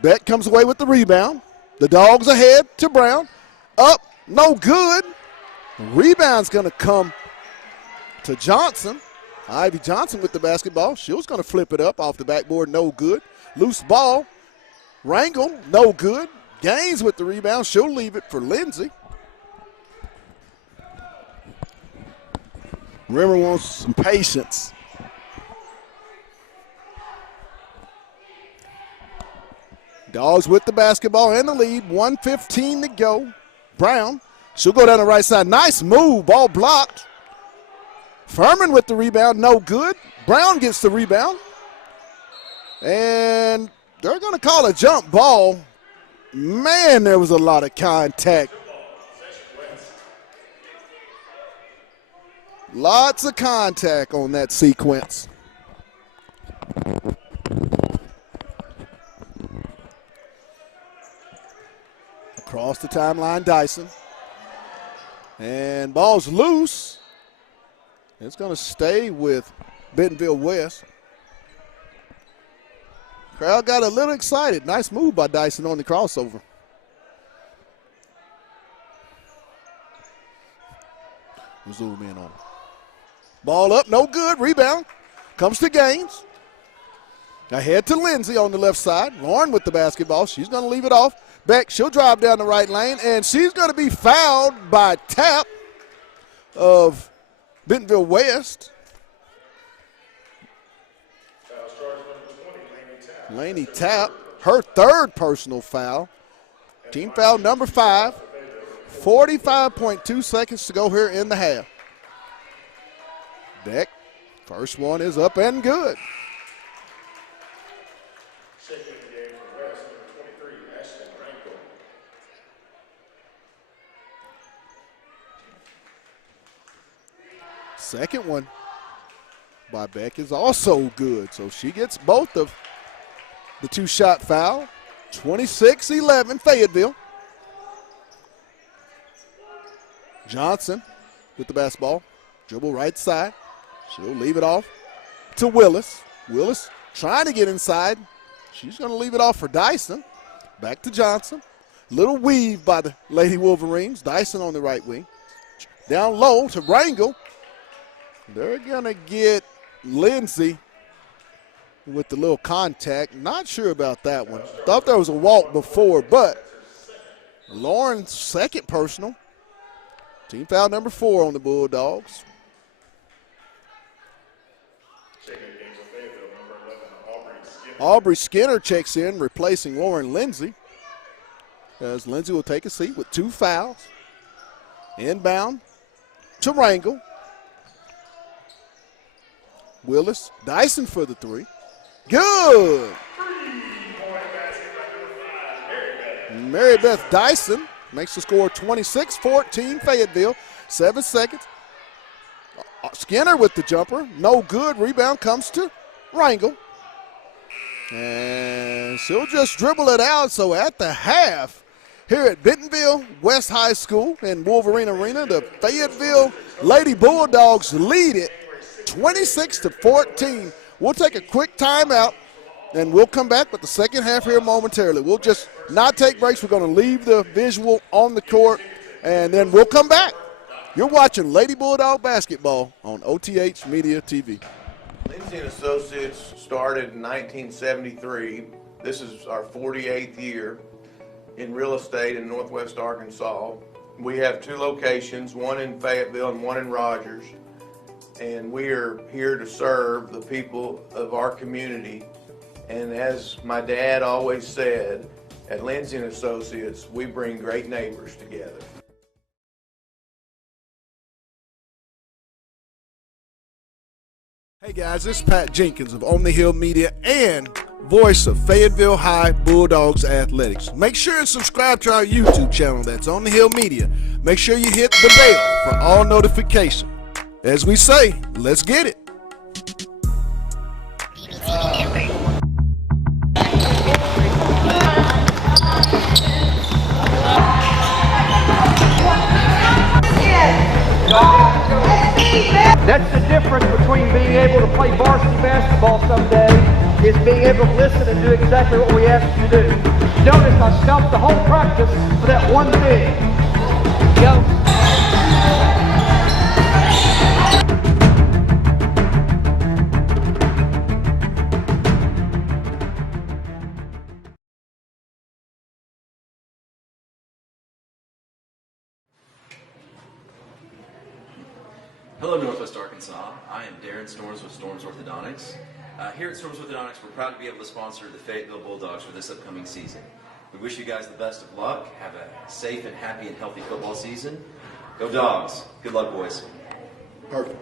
Beck comes away with the rebound. The Dogs ahead to Brown. Up, no good. Rebound's going to come to Johnson. Ivy Johnson with the basketball. She was going to flip it up off the backboard, no good. Loose ball. Rangel, no good. Gaines with the rebound. She'll leave it for Lindsay. Rimmer wants some patience. Dogs with the basketball and the lead. 1:15 to go. Brown, she'll go down the right side. Nice move, ball blocked. Furman with the rebound, no good. Brown gets the rebound. And they're going to call a jump ball. Man, there was a lot of contact. Lots of contact on that sequence. Across the timeline, Dyson. And ball's loose. It's going to stay with Bentonville West. Crowd got a little excited. Nice move by Dyson on the crossover. We'll zoom in on it. Ball up, no good. Rebound. Comes to Gaines. Ahead to Lindsay on the left side. Lauren with the basketball. She's going to leave it off. Beck, she'll drive down the right lane, and she's going to be fouled by Tap of Bentonville West. Laney Tap, her third personal foul. Team foul number 5. 45.2 seconds to go here in the half. Beck, first one is up and good. Second one by Beck is also good, so she gets both of the two-shot foul. 26-11 Fayetteville. Johnson with the basketball. Dribble right side. She'll leave it off to Willis. Willis trying to get inside. She's going to leave it off for Dyson. Back to Johnson. Little weave by the Lady Wolverines. Dyson on the right wing. Down low to Rangel. They're going to get Lindsay with the little contact. Not sure about that one. Thought there was a walk before, but Lauren's second personal. Team foul number 4 on the Bulldogs. Aubrey Skinner checks in, replacing Lauren Lindsay, as Lindsay will take a seat with 2 fouls. Inbound to Rangel. Willis, Dyson for the 3. Good. Mary Beth Dyson makes the score 26-14 Fayetteville. 7 seconds. Skinner with the jumper. No good. Rebound comes to Rangel. And she'll just dribble it out. So at the half, here at Bentonville West High School in Wolverine Arena, the Fayetteville Lady Bulldogs lead it 26-14. We'll take a quick timeout, and we'll come back with the second half here momentarily. We'll just not take breaks. We're going to leave the visual on the court, and then we'll come back. You're watching Lady Bulldog basketball on OTH Media TV. Lindsay & Associates started in 1973. This is our 48th year in real estate in Northwest Arkansas. We have 2 locations, one in Fayetteville and one in Rogers. And we are here to serve the people of our community. And as my dad always said, at Lindsay & Associates, we bring great neighbors together. Hey guys, this is Pat Jenkins of On the Hill Media and voice of Fayetteville High Bulldogs Athletics. Make sure and subscribe to our YouTube channel. That's On the Hill Media. Make sure you hit the bell for all notifications. As we say, let's get it. That's the difference between being able to play varsity basketball someday is being able to listen and do exactly what we ask you to do. Notice I stopped the whole practice for that one thing. Go. saw. I am Darren Storms with Storms Orthodontics. Here at Storms Orthodontics, we're proud to be able to sponsor the Fayetteville Bulldogs for this upcoming season. We wish you guys the best of luck. Have a safe and happy and healthy football season. Go Dogs. Good luck, boys. Perfect.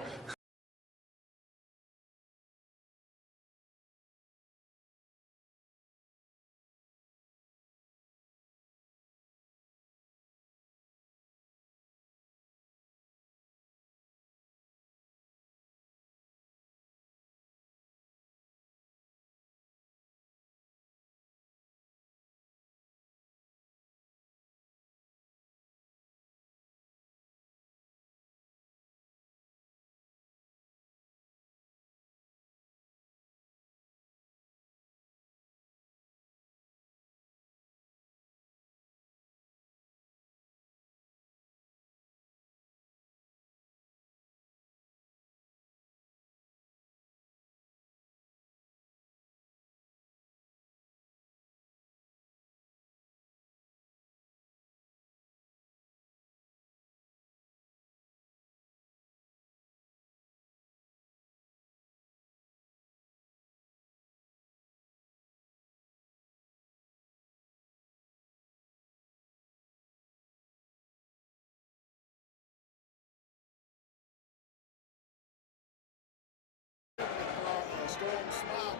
Storm Smile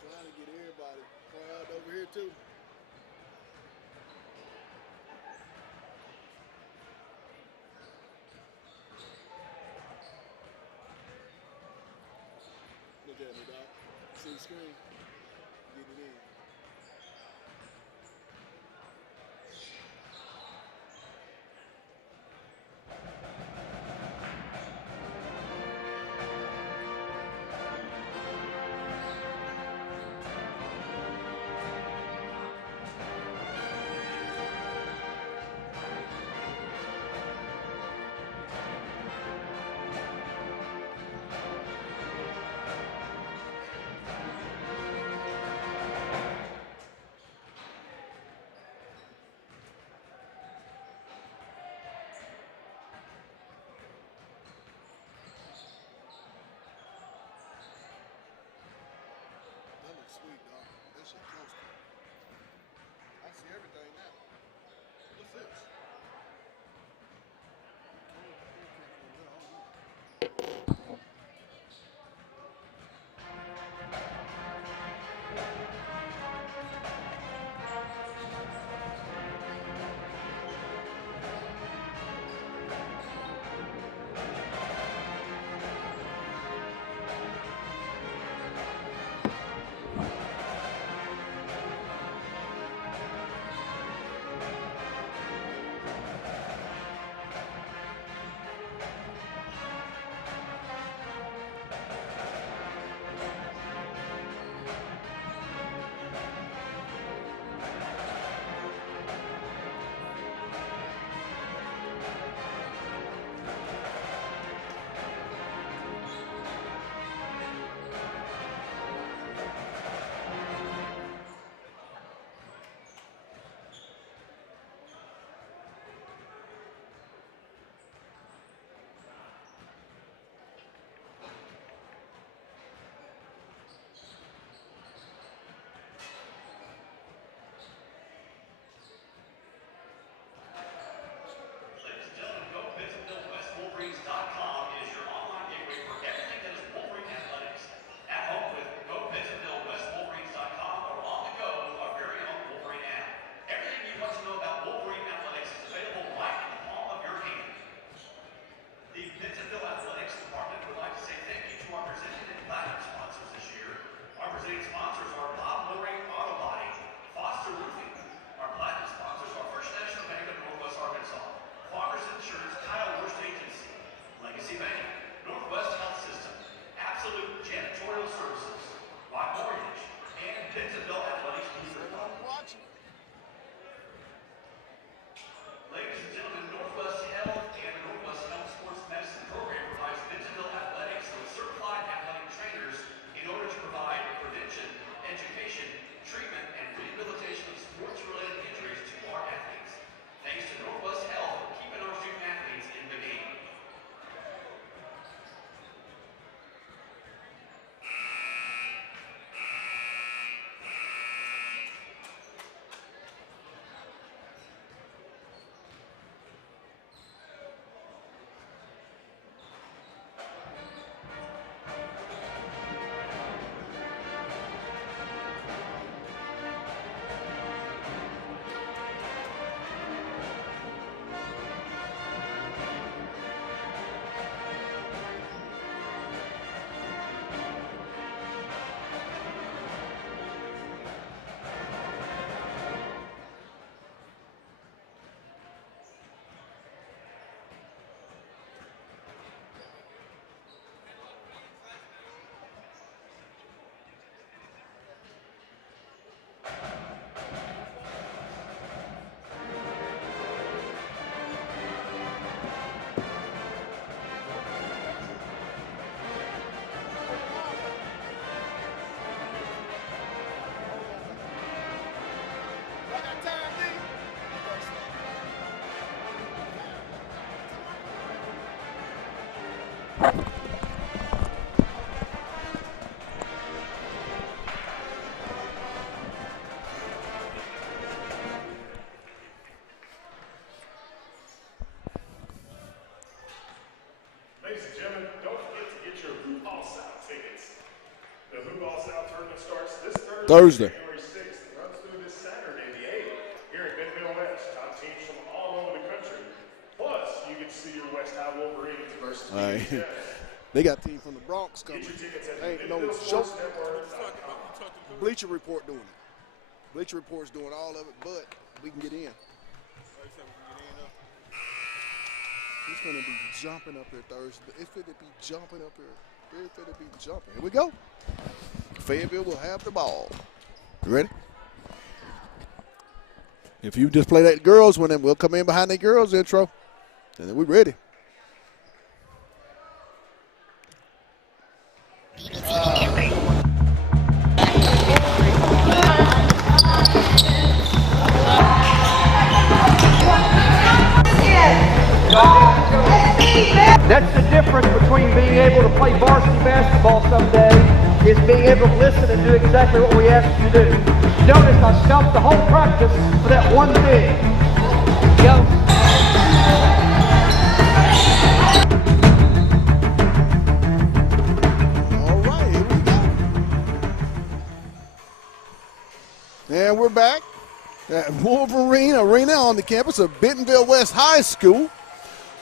trying to get everybody crowd over here too. Look at me, Doc. See the screen? Get it in. Thursday. January 6th, and runs through this Saturday, the 8th, here in Bentonville West. Top teams from all over the country. Plus, you get to see your West High Wolverines versus Right. They got team from the Bronx coming. Get your tickets at Ain't no joke. Bleacher Report doing it. Bleacher Report's doing all of it, but we can get in. He's going to be jumping up here Thursday. If it'd be jumping up here, if it'd be jumping. Here we go. Fayetteville will have the ball. You ready? If you just play that girls one, then we'll come in behind the girls intro. And then we're ready. That's the difference between being able to play varsity basketball someday is being able to listen and do exactly what we ask you to do. Notice I stumped the whole practice for that one thing. Go. All right, here we go. And we're back at Wolverine Arena on the campus of Bentonville West High School,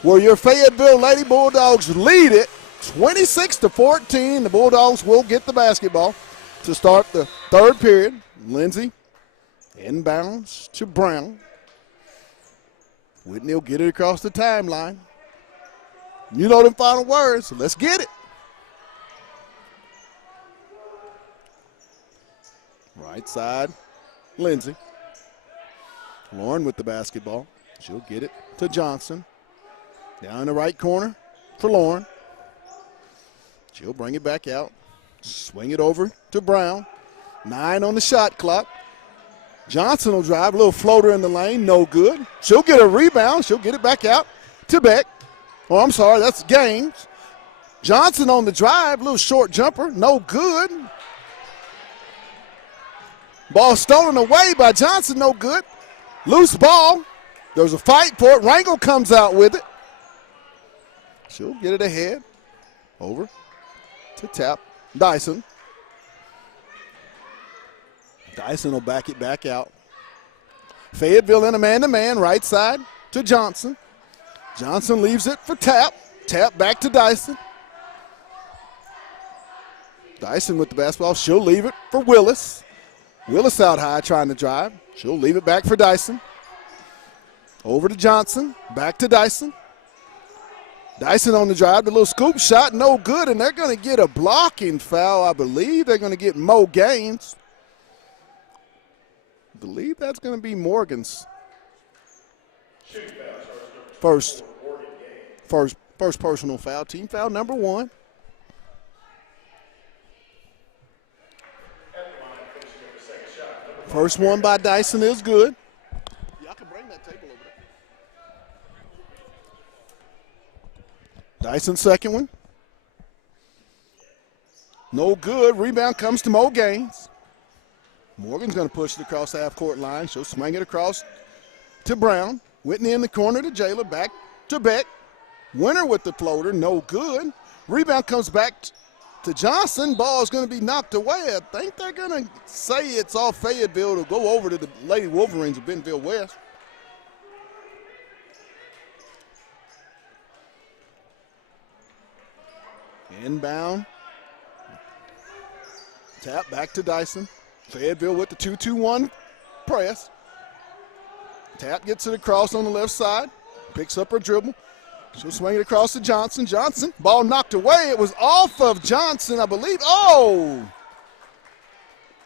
where your Fayetteville Lady Bulldogs lead it 26-14. The Bulldogs will get the basketball to start the third period. Lindsay inbounds to Brown. Whitney will get it across the timeline. You know them final words, so let's get it. Right side, Lindsay. Lauren with the basketball. She'll get it to Johnson. Down in the right corner for Lauren. She'll bring it back out. Swing it over to Brown. 9 on the shot clock. Johnson will drive. A little floater in the lane. No good. She'll get a rebound. She'll get it back out to Beck. Oh, I'm sorry. That's Gaines. Johnson on the drive. Little short jumper. No good. Ball stolen away by Johnson. No good. Loose ball. There's a fight for it. Rangel comes out with it. She'll get it ahead. Over to Tap. Dyson. Dyson will back it back out. Fayetteville in a man-to-man. Right side to Johnson. Johnson leaves it for Tap. Tap back to Dyson. Dyson with the basketball. She'll leave it for Willis. Willis out high trying to drive. She'll leave it back for Dyson. Over to Johnson. Back to Dyson. Dyson on the drive. The little scoop shot. No good. And they're going to get a blocking foul, I believe. They're going to get Mo Gaines. I believe that's going to be Morgan's first personal foul. Team foul number 1. First one by Dyson is good. Y'all can bring that table over there. Dyson's second one. No good. Rebound comes to Mo Gaines. Morgan's going to push it across the half-court line. She'll swing it across to Brown. Whitney in the corner to Jayla. Back to Beck. Winner with the floater. No good. Rebound comes back to Johnson. Ball is going to be knocked away. I think they're going to say it's off Fayetteville to go over to the Lady Wolverines of Bentonville West. Inbound. Tap back to Dyson. Fayetteville with the 2-2-1 press. Tap gets it across on the left side. Picks up her dribble. She'll swing it across to Johnson. Johnson, ball knocked away. It was off of Johnson, I believe. Oh!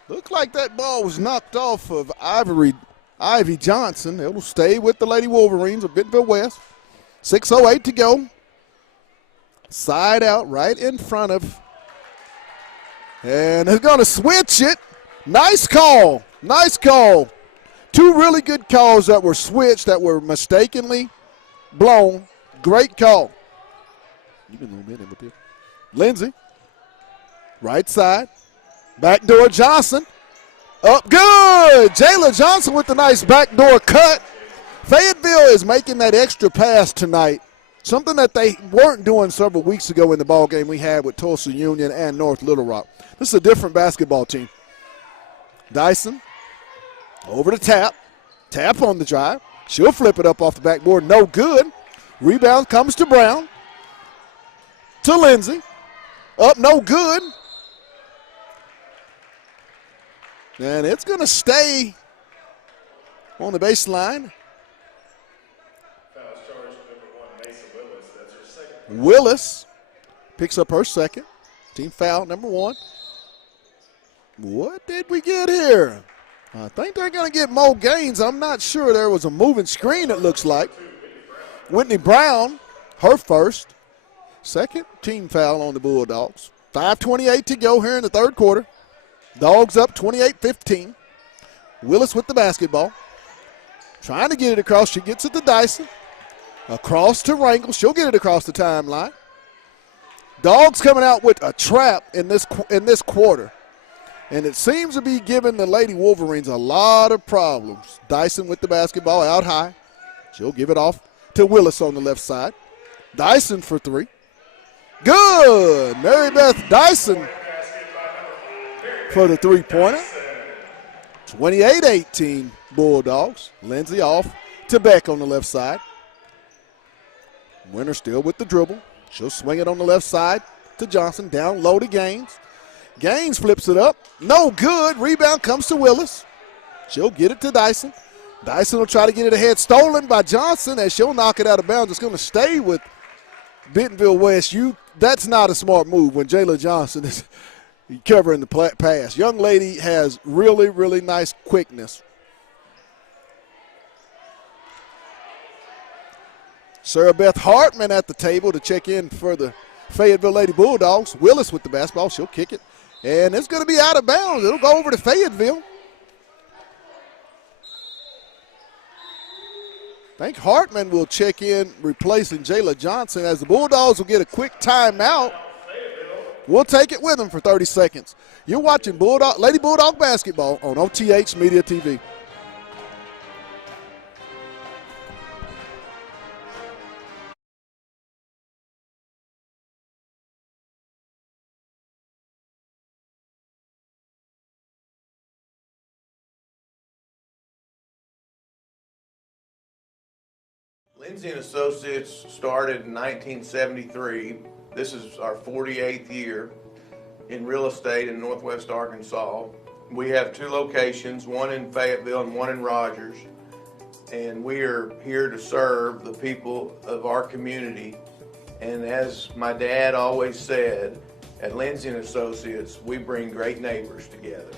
Looked like that ball was knocked off of Ivy Johnson. It will stay with the Lady Wolverines of Bentonville West. 6:08 to go. Side out right in front of. And they're going to switch it. Nice call. Nice call. 2 really good calls that were switched that were mistakenly blown. Great call. You been a little bit in with this. Lindsay. Right side. Backdoor Johnson. Up good. Jayla Johnson with the nice backdoor cut. Fayetteville is making that extra pass tonight. Something that they weren't doing several weeks ago in the ball game we had with Tulsa Union and North Little Rock. This is a different basketball team. Dyson over to Tap. Tap on the drive. She'll flip it up off the backboard. No good. Rebound comes to Brown. To Lindsay. Up, no good. And it's going to stay on the baseline. Willis picks up her second. Team foul number 1. What did we get here? I think they're going to get Mo Gaines. I'm not sure. There was a moving screen, it looks like. Whitney Brown, her first. Second team foul on the Bulldogs. 5:28 to go here in the third quarter. Dogs up 28-15. Willis with the basketball. Trying to get it across. She gets it to Dyson. Across to Rangel. She'll get it across the timeline. Dogs coming out with a trap in this quarter. And it seems to be giving the Lady Wolverines a lot of problems. Dyson with the basketball out high. She'll give it off to Willis on the left side. Dyson for 3. Good. Mary Beth Dyson for the three-pointer. 28-18 Bulldogs. Lindsay off to Beck on the left side. Winner still with the dribble. She'll swing it on the left side to Johnson. Down low to Gaines. Gaines flips it up. No good. Rebound comes to Willis. She'll get it to Dyson. Dyson will try to get it ahead. Stolen by Johnson as she'll knock it out of bounds. It's going to stay with Bentonville West. That's not a smart move when Jayla Johnson is covering the pass. Young lady has really, really nice quickness. Sarah Beth Hartman at the table to check in for the Fayetteville Lady Bulldogs. Willis with the basketball. She'll kick it. And it's going to be out of bounds. It'll go over to Fayetteville. I think Hartman will check in replacing Jayla Johnson as the Bulldogs will get a quick timeout. We'll take it with them for 30 seconds. You're watching Lady Bulldog basketball on OTH Media TV. Lindsay and Associates started in 1973. This is our 48th year in real estate in Northwest Arkansas. We have 2 locations, one in Fayetteville and one in Rogers. And we are here to serve the people of our community. And as my dad always said, at Lindsay and Associates, we bring great neighbors together.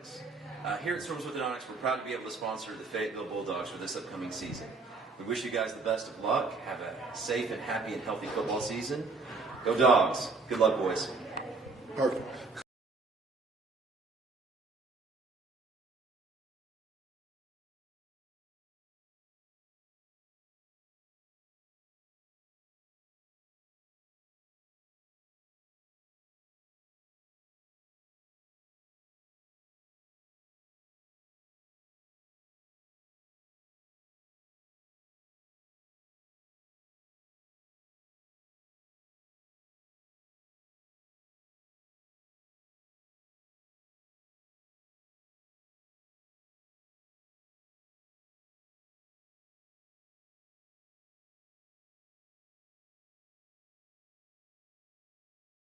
Orthodontics. Here at Storms Orthodontics, we're proud to be able to sponsor the Fayetteville Bulldogs for this upcoming season. We wish you guys the best of luck. Have a safe and happy and healthy football season. Go Dogs. Good luck, boys. Perfect.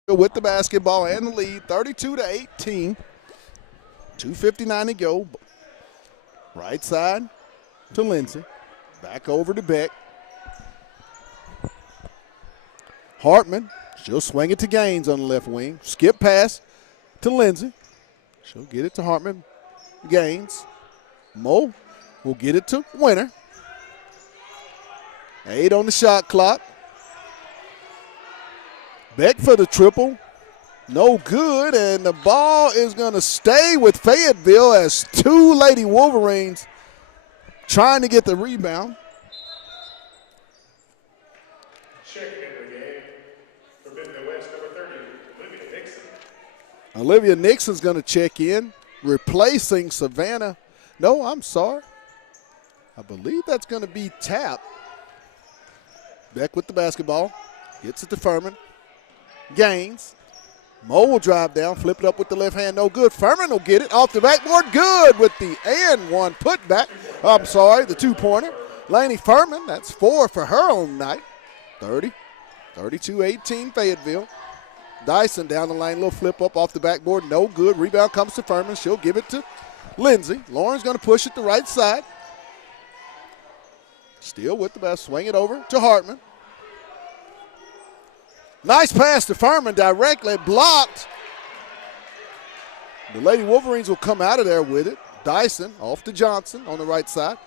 With the basketball and the lead, 32-18. 2:59 to go. Right side to Lindsey. Back over to Beck. Hartman, she'll swing it to Gaines on the left wing. Skip pass to Lindsey. She'll get it to Hartman. Gaines. Mo will get it to Winter. 8 on the shot clock. Beck for the triple. No good, and the ball is going to stay with Fayetteville as two Lady Wolverines trying to get the rebound. Checking into the game for Bentonville West, number 30, Olivia Nixon. Olivia Nixon's going to check in, replacing Savannah. No, I'm sorry. I believe that's going to be Tap. Beck with the basketball. Gets it to Furman. Gaines. Mo will drive down, flip it up with the left hand, no good. Furman will get it off the backboard, good with the and one putback. I'm sorry, the two-pointer. Laney Furman, that's 4 for her own night. 32-18 Fayetteville. Dyson down the lane, little flip up off the backboard, no good. Rebound comes to Furman, she'll give it to Lindsey. Lauren's going to push it the right side. Still with the best, swing it over to Hartman. Nice pass to Furman, directly blocked. The Lady Wolverines will come out of there with it. Dyson off to Johnson on the right side.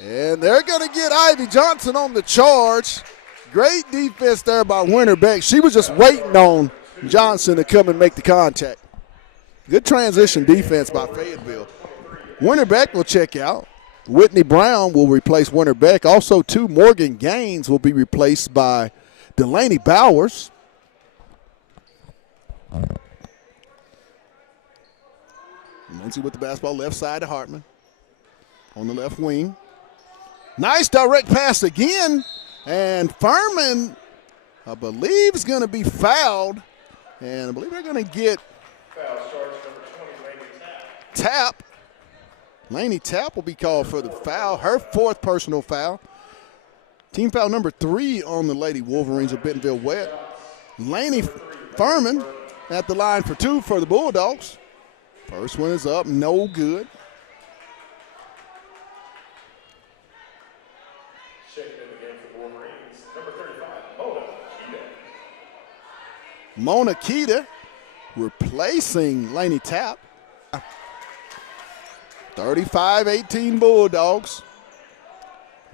And they're going to get Ivy Johnson on the charge. Great defense there by Winter Beck. She was just waiting on Johnson to come and make the contact. Good transition defense by Fayetteville. Winter Beck will check out. Whitney Brown will replace Winter Beck. Also, two Morgan Gaines will be replaced by Delaney Bowers. Lindsey with the basketball, left side to Hartman. On the left wing. Nice direct pass again. And Furman, I believe, is going to be fouled. And I believe they're going to get Foul starts number 20, Laney Tap. Tap. Laney Tap will be called for the foul, her 4th personal foul. Team foul number 3 on the Lady Wolverines of Bentonville West. Laney Furman at the line for 2 for the Bulldogs. First one is up, no good. Checking in the game for the Wolverines, number 35, Mona Mona Keita. Keita replacing Laney Tap. 35-18 Bulldogs.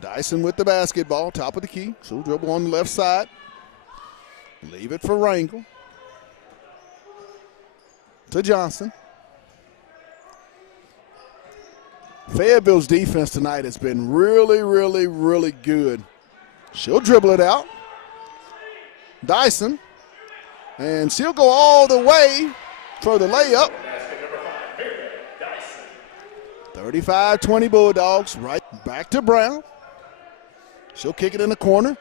Dyson with the basketball, top of the key. She'll dribble on the left side. Leave it for Rangel. To Johnson. Fayetteville's defense tonight has been really, really, really good. She'll dribble it out. Dyson. And she'll go all the way for the layup. 35-20 Bulldogs. Right back to Brown. She'll kick it in the corner.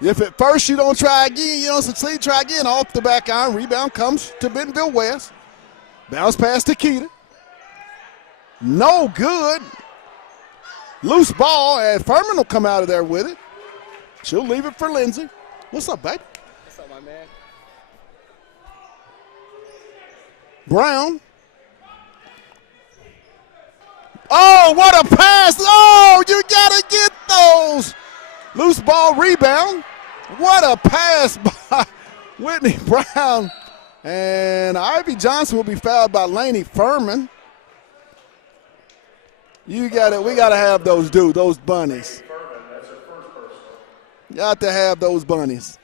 If at first you don't try again, you don't succeed, try again. Off the back iron. Rebound comes to Bentonville West. Bounce pass to Keita. No good. Loose ball, and Furman will come out of there with it. She'll leave it for Lindsey. What's up, baby? What's up, my man? Brown. Oh, what a pass. Oh, you got to get those. Loose ball rebound. What a pass by Whitney Brown. And Ivy Johnson will be fouled by Laney Furman. We got to have those bunnies. Got to have those bunnies.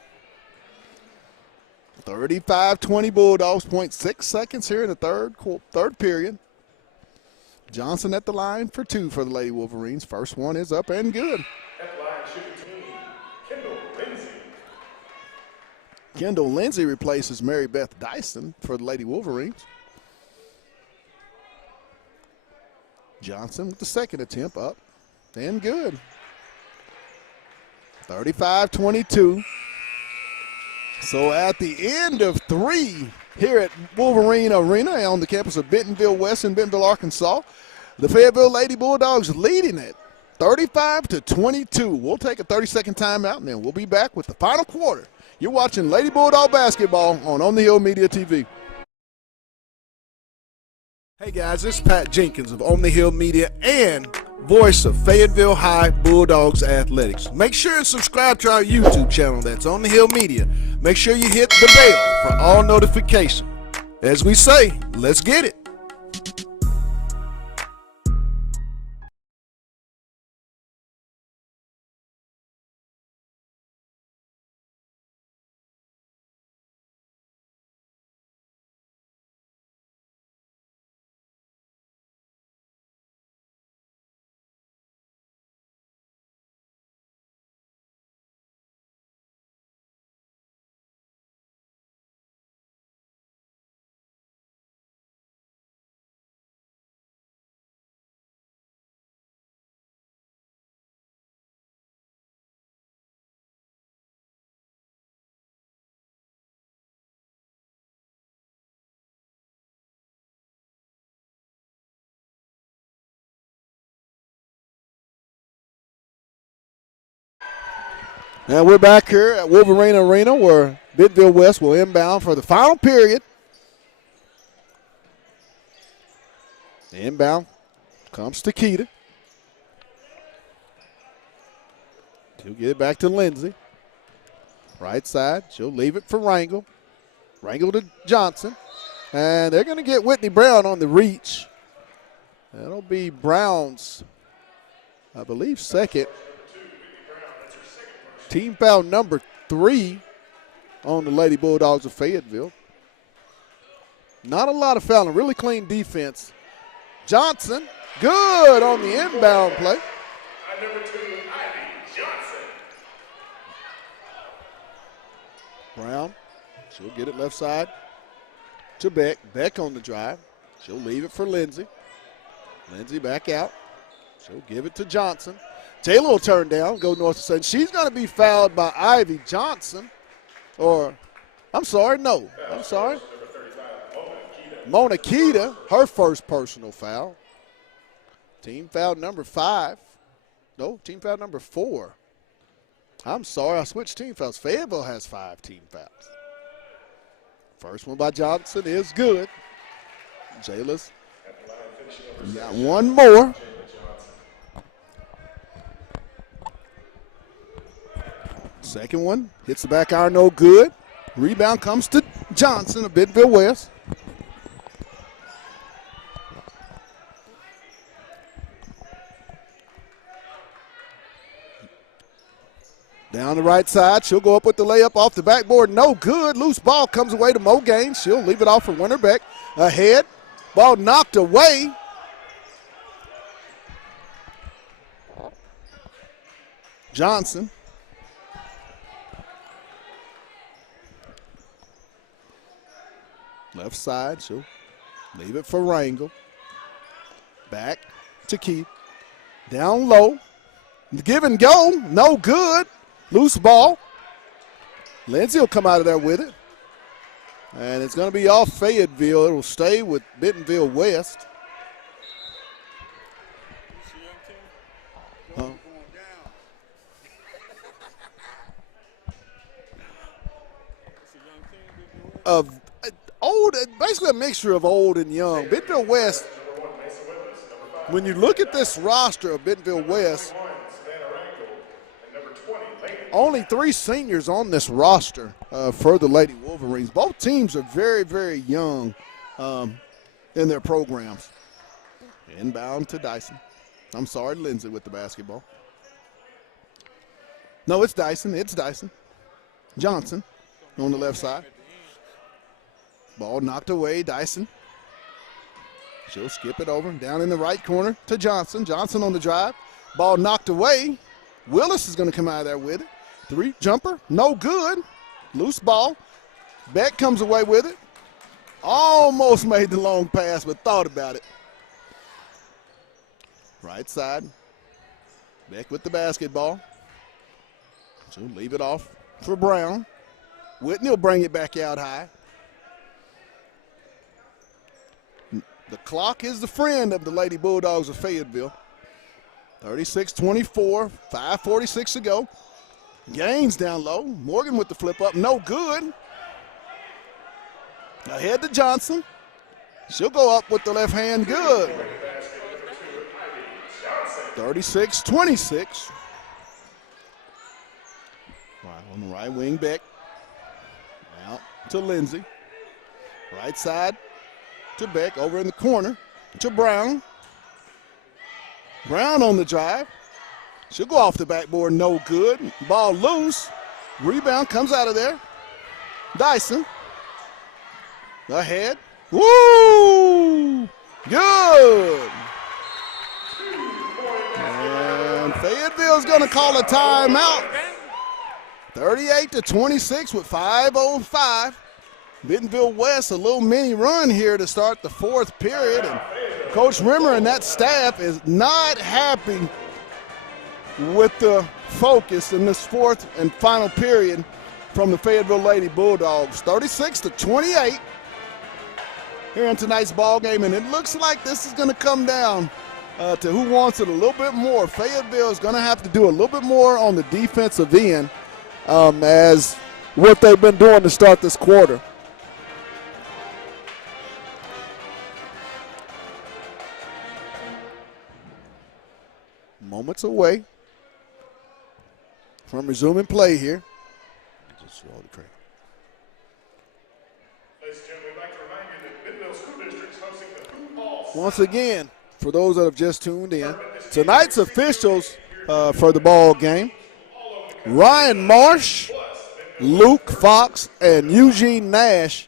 35-20 Bulldogs, 0.6 seconds here in the third period. Johnson at the line for 2 for the Lady Wolverines. First one is up and good. At the line shooting team, Kendall Lindsay. Kendall Lindsay replaces Mary Beth Dyson for the Lady Wolverines. Johnson with the second attempt, up and good. 35-22. So at the end of 3 here at Wolverine Arena on the campus of Bentonville West in Bentonville, Arkansas, the Fayetteville Lady Bulldogs leading it 35-22. We'll take a 30-second timeout, and then we'll be back with the final quarter. You're watching Lady Bulldog basketball on the Hill Media TV. Hey guys, this is Pat Jenkins of On the Hill Media and voice of Fayetteville High Bulldogs Athletics. Make sure and subscribe to our YouTube channel. That's On the Hill Media. Make sure you hit the bell for all notifications. As we say, let's get it. Now we're back here at Wolverine Arena where Bentonville West will inbound for the final period. The inbound comes to Keita. She'll get it back to Lindsay. Right side, she'll leave it for Rangel. Rangel to Johnson. And they're going to get Whitney Brown on the reach. That'll be Brown's, I believe, second. Team foul number 3 on the Lady Bulldogs of Fayetteville. Not a lot of fouling, really clean defense. Johnson, good on the inbound play. Number 2, Ivy Johnson. Brown, she'll get it left side to Beck. Beck on the drive. She'll leave it for Lindsay. Lindsay back out. She'll give it to Johnson. Taylor will turn down, go north to south. She's going to be fouled by Ivy Johnson. I'm sorry. Mona Keita, her first personal foul. Team foul number 5. No, team foul number 4. I'm sorry, I switched team fouls. Fayetteville has 5 team fouls. First one by Johnson is good. Jayla's got one more. Second one hits the back iron, no good. Rebound comes to Johnson of Bentonville West. Down the right side, she'll go up with the layup off the backboard, no good. Loose ball comes away to Mo Gaines. She'll leave it off for Winterbeck. Ahead, ball knocked away. Johnson. Left side, she'll leave it for Rangel. Back to Keith. Down low. Give and go, no good. Loose ball. Lindsay will come out of there with it. And it's going to be off Fayetteville. It will stay with Bentonville West. Of old, basically a mixture of old and young. Bentonville West, when you look at this roster of Bentonville West, only 3 seniors on this roster for the Lady Wolverines. Both teams are very, very young in their programs. Inbound to Dyson. I'm sorry, Lindsay with the basketball. No, it's Dyson. It's Dyson. Johnson on the left side. Ball knocked away, Dyson. She'll skip it over down in the right corner to Johnson. Johnson on the drive. Ball knocked away. Willis is going to come out of there with it. 3 jumper, no good. Loose ball. Beck comes away with it. Almost made the long pass, but thought about it. Right side. Beck with the basketball. She'll leave it off for Brown. Whitney will bring it back out high. The clock is the friend of the Lady Bulldogs of Fayetteville. 36-24, 5:46 to go. Gaines down low. Morgan with the flip up, no good. Ahead to Johnson. She'll go up with the left hand, good. 36-26. On the right wing, Beck. Out to Lindsay. Right side to Beck, over in the corner to Brown. Brown on the drive. She'll go off the backboard, no good. Ball loose. Rebound comes out of there. Dyson. Ahead. Woo! Good. And Fayetteville's going to call a timeout. 38-26 with 5:05. Bentonville West, a little mini run here to start the 4th period. And Coach Rimmer and that staff is not happy with the focus in this 4th and final period from the Fayetteville Lady Bulldogs. 36-28 here in tonight's ball game, and it looks like this is going to come down to who wants it a little bit more. Fayetteville is going to have to do a little bit more on the defensive end as what they've been doing to start this quarter. Moments away from resuming play here. Just roll the crate. Ladies and gentlemen, we'd like to remind you that Bentonville School District is hosting the Hoop Ball. Once again, for those that have just tuned in, tonight's officials for the ball game, Ryan Marsh, Luke Fox, and Eugene Nash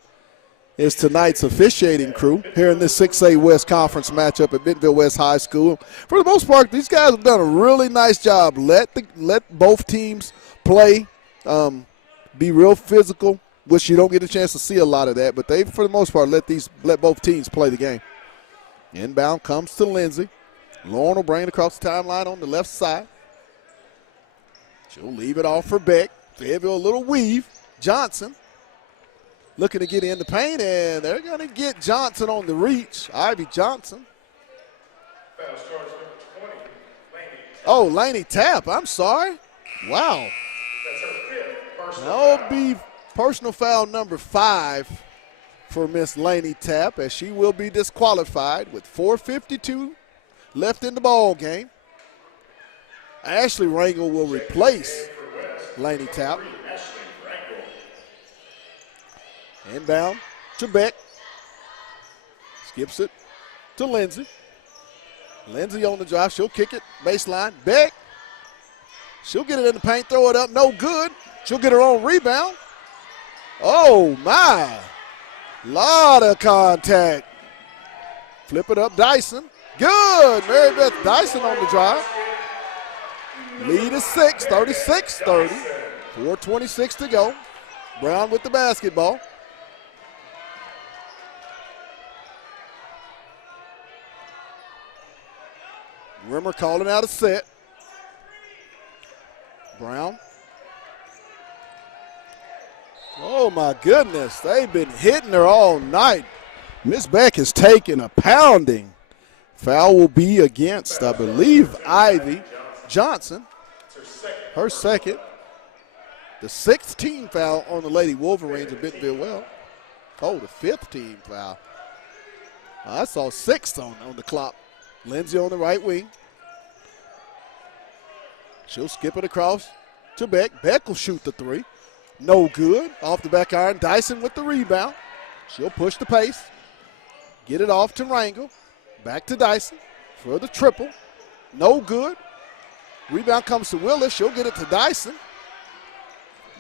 is tonight's officiating crew here in this 6A West Conference matchup at Bentonville West High School. For the most part, these guys have done a really nice job. Let both teams play, be real physical, which you don't get a chance to see a lot of that, but they, for the most part, let both teams play the game. Inbound comes to Lindsay. Lauren will bring it across the timeline on the left side. She'll leave it off for Beck. Fayetteville a little weave. Johnson looking to get in the paint, and they're going to get Johnson on the reach. Ivy Johnson. Foul starts number 20, Laney. Oh, Laney Tapp. I'm sorry. Wow. That's her 5th personal That'll foul. be personal foul number 5 for Miss Laney Tapp, as she will be disqualified with 4:52 left in the ball game. Ashley Rangel will replace Laney Tapp. Inbound to Beck. Skips it to Lindsay. Lindsay on the drive. She'll kick it. Baseline. Beck. She'll get it in the paint. Throw it up. No good. She'll get her own rebound. Oh, my. Lot of contact. Flip it up. Dyson. Good. Mary Beth Dyson on the drive. Lead is 6. 36-30. 4:26 to go. Brown with the basketball. Rimmer calling out a set. Brown. Oh, my goodness. They've been hitting her all night. Miss Beck has taken a pounding. Foul will be against, I believe, Ivy Johnson. Her second. The 6th team foul on the Lady Wolverines of Bentonville Well. Oh, the 5th team foul. I saw 6 on the clock. Lindsay on the right wing. She'll skip it across to Beck. Beck will shoot the three. No good. Off the back iron. Dyson with the rebound. She'll push the pace. Get it off to Rangel. Back to Dyson for the triple. No good. Rebound comes to Willis. She'll get it to Dyson.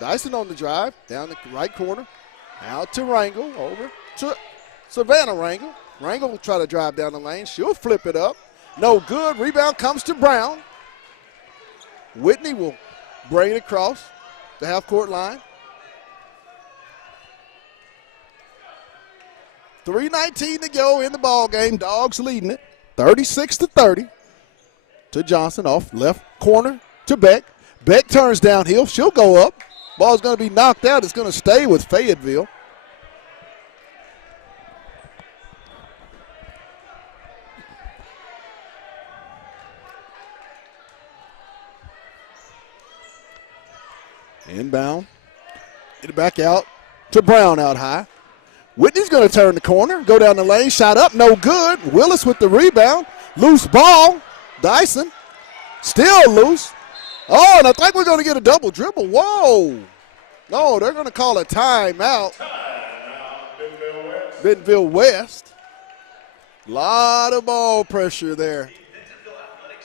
Dyson on the drive. Down the right corner. Out to Rangel. Over to Savannah Rangel. Rangel will try to drive down the lane. She'll flip it up. No good. Rebound comes to Brown. Whitney will bring it across the half-court line. 3:19 to go in the ball game. Dogs leading it, 36-30. To Johnson off left corner to Beck. Beck turns downhill. She'll go up. Ball's going to be knocked out. It's going to stay with Fayetteville. Inbound. Get it back out to Brown out high. Whitney's going to turn the corner, go down the lane, shot up, no good. Willis with the rebound. Loose ball. Dyson still loose. Oh, and I think we're going to get a double dribble. Whoa. No, they're going to call a timeout. Bentonville West. Lot of ball pressure there.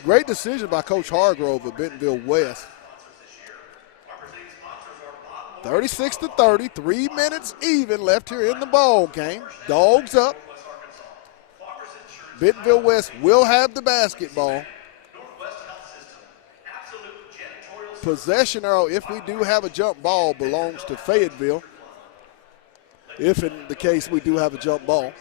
Great decision by Coach Hargrove of Bentonville West. 36-30, 3 minutes even left here in the ball game. Dogs up. Bentonville West will have the basketball. Possession arrow, if we do have a jump ball, belongs to Fayetteville. If in the case we do have a jump ball.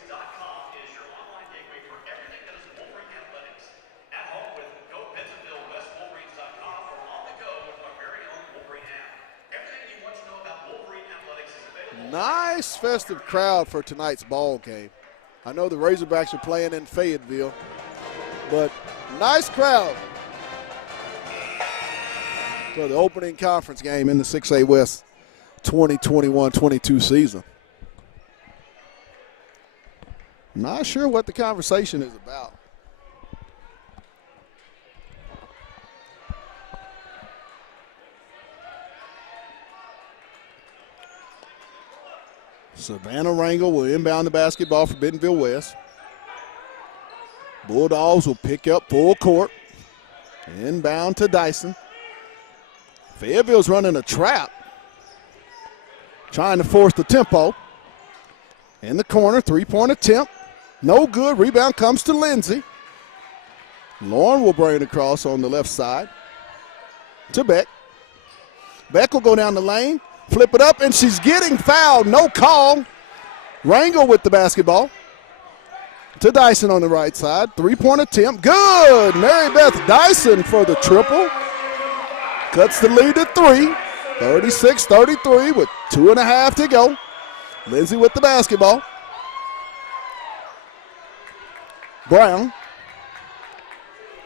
Nice festive crowd for tonight's ball game. I know the Razorbacks are playing in Fayetteville, but nice crowd for the opening conference game in the 6A West 2021-22 season. Not sure what the conversation is about. Savannah Rangel will inbound the basketball for Bentonville West. Bulldogs will pick up full court. Inbound to Dyson. Fayetteville's running a trap. Trying to force the tempo. In the corner, three-point attempt. No good. Rebound comes to Lindsay. Lauren will bring it across on the left side to Beck. Beck will go down the lane. Flip it up, and she's getting fouled. No call. Rangel with the basketball. To Dyson on the right side. Three-point attempt. Good. Mary Beth Dyson for the triple. Cuts the lead to 3. 36-33 with 2.5 to go. Lindsay with the basketball. Brown.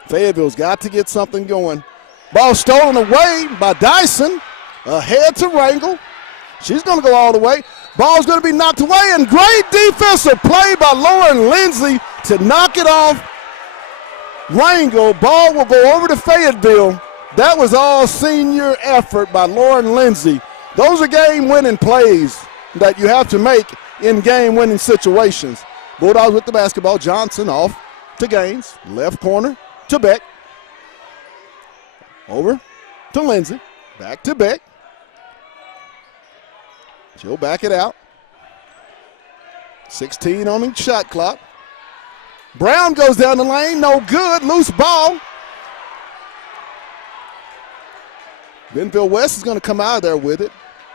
Fayetteville's got to get something going. Ball stolen away by Dyson. Ahead to Rangel. She's going to go all the way. Ball's going to be knocked away, and great defensive play by Lauren Lindsay to knock it off Rangel. Ball will go over to Fayetteville. That was all senior effort by Lauren Lindsay. Those are game-winning plays that you have to make in game-winning situations. Bulldogs with the basketball. Johnson off to Gaines. Left corner to Beck. Over to Lindsay. Back to Beck. She'll back it out. 16 on the shot clock. Brown goes down the lane. No good. Loose ball. Bentonville West is going to come out of there with it.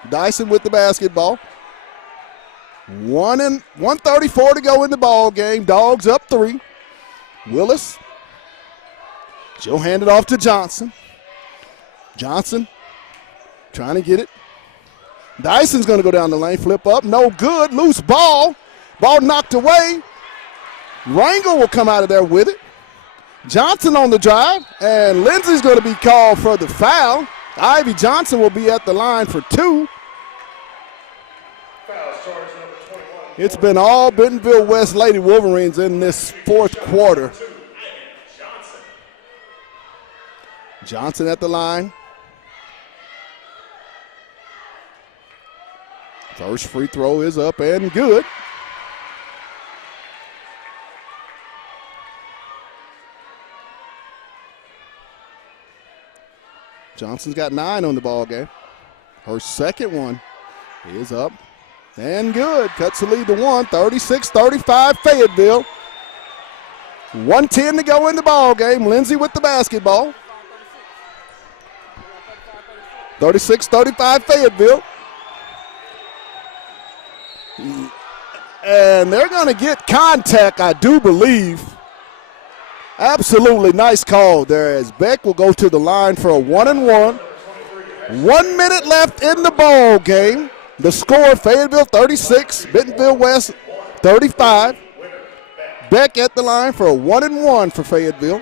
Dyson with the basketball. 1:34 to go in the ball game. Dogs up 3. Willis. She'll hand it off to Johnson. Johnson trying to get it. Dyson's going to go down the lane, flip up. No good. Loose ball. Ball knocked away. Rangel will come out of there with it. Johnson on the drive, and Lindsay's going to be called for the foul. Ivy Johnson will be at the line for 2. It's been all Bentonville West Lady Wolverines in this fourth quarter. Johnson at the line. First free throw is up and good. Johnson's got 9 on the ball game. Her second one is up and good. Cuts the lead to 1, 36-35 Fayetteville. 1:10 to go in the ball game. Lindsay with the basketball. 36-35 Fayetteville. And they're going to get contact, I do believe. Absolutely nice call there as Beck will go to the line for a 1-and-1. 1 minute left in the ball game. The score, Fayetteville 36, Bentonville West 35. Beck at the line for a 1-and-1 for Fayetteville.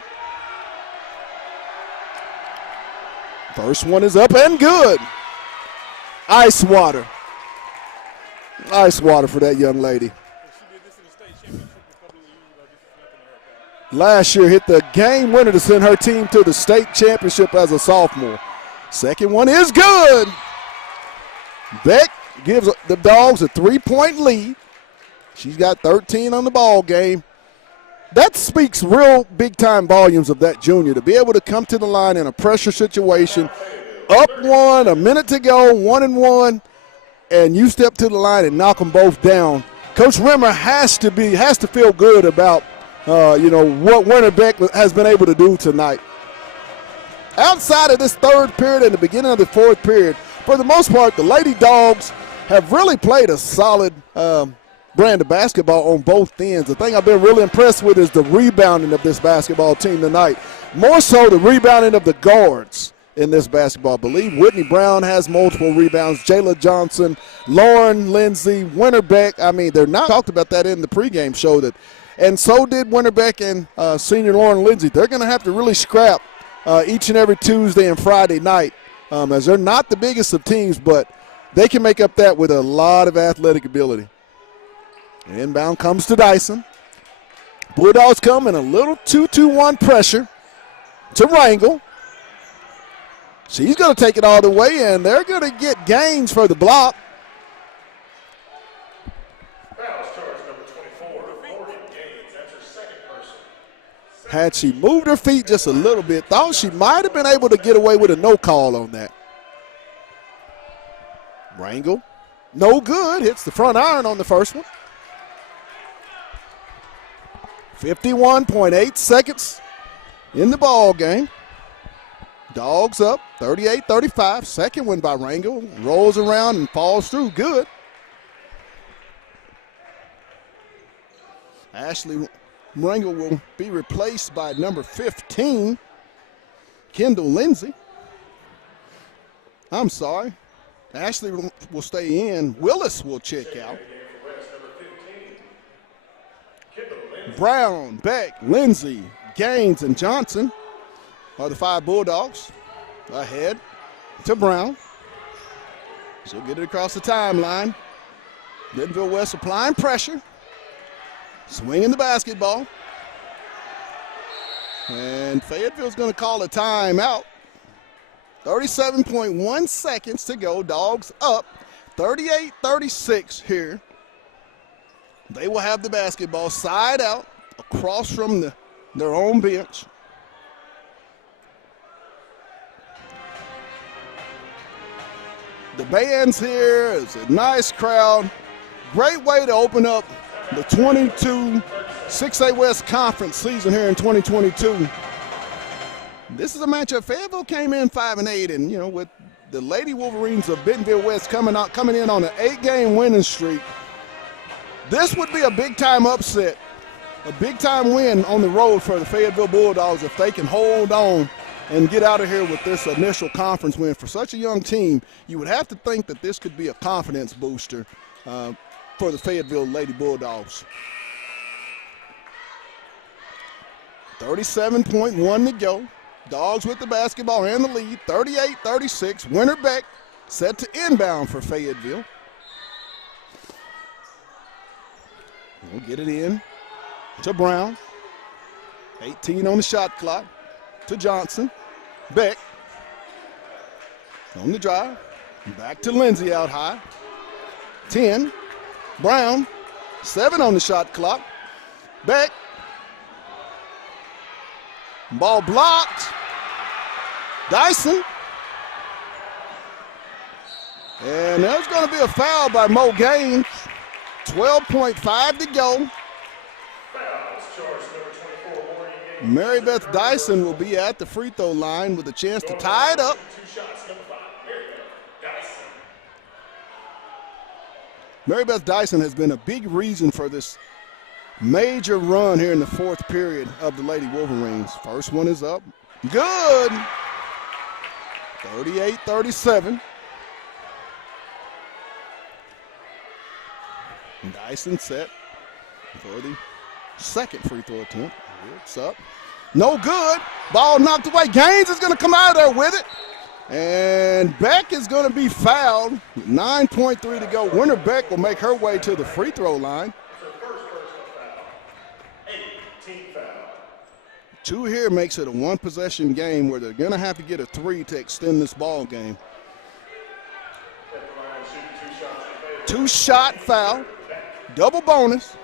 First one is up and good. Ice water. Ice water for that young lady. Last year hit the game winner to send her team to the state championship as a sophomore. Second one is good. Beck gives the Dogs a 3-point lead. She's got 13 on the ball game. That speaks real big-time volumes of that junior, to be able to come to the line in a pressure situation, up 1, a minute to go, 1-and-1, and you step to the line and knock them both down. Coach Rimmer has to feel good about, what Werner Beck has been able to do tonight. Outside of this third period and the beginning of the fourth period, for the most part, the Lady Dogs have really played a solid brand of basketball on both ends. The thing I've been really impressed with is the rebounding of this basketball team tonight. More so the rebounding of the guards in this basketball. I believe Whitney Brown has multiple rebounds. Jayla Johnson, Lauren Lindsay, Winter Beck. I mean, they're not talked about that in the pregame show. And so did Winter Beck and senior Lauren Lindsay. They're going to have to really scrap each and every Tuesday and Friday night, as they're not the biggest of teams, but they can make up that with a lot of athletic ability. Inbound comes to Dyson. Bulldogs come in a little 2-2-1 pressure to Rangel. She's going to take it all the way, and they're going to get gains for the block. Had she moved her feet just a little bit, thought she might have been able to get away with a no call on that. Rangel, no good, hits the front iron on the first one. 51.8 seconds in the ball game. Dogs up 38-35. Second one by Rangel. Rolls around and falls through. Good. Ashley Rangel will be replaced by number 15, Kendall Lindsay. I'm sorry. Ashley will stay in. Willis will check out. Brown, Beck, Lindsay, Gaines, and Johnson are the 5 Bulldogs. Ahead to Brown. She'll get it across the timeline. Bentonville West applying pressure. Swinging the basketball. And Fayetteville's going to call a timeout. 37.1 seconds to go. Dogs up 38-36 here. They will have the basketball side out across from their own bench. The band's here. It's a nice crowd. Great way to open up the 22 6A West Conference season here in 2022. This is a matchup. Fayetteville came in 5-8, and with the Lady Wolverines of Bentonville West coming in on an 8-game winning streak, this would be a big-time upset, a big-time win on the road for the Fayetteville Bulldogs if they can hold on and get out of here with this initial conference win. For such a young team, you would have to think that this could be a confidence booster for the Fayetteville Lady Bulldogs. 37.1 to go. Dogs with the basketball and the lead, 38-36. Winter Beck set to inbound for Fayetteville. We'll get it in to Brown. 18 on the shot clock to Johnson. Beck on the drive. Back to Lindsay out high. 10. Brown, 7 on the shot clock. Beck. Ball blocked. Dyson. And there's going to be a foul by Mo Gaines. 12.5 to go. Mary Beth Dyson will be at the free throw line with a chance to tie it up. Mary Beth Dyson has been a big reason for this major run here in the fourth period of the Lady Wolverines. First one is up. Good. 38-37. Dyson set for the second free throw attempt. It's up. No good. Ball knocked away. Gaines is going to come out of there with it. And Beck is going to be fouled. 9.3 to go. Winter Beck will make her way to the free throw line. 2 here makes it a one-possession game where they're going to have to get a 3 to extend this ball game. 2-shot foul. Double bonus.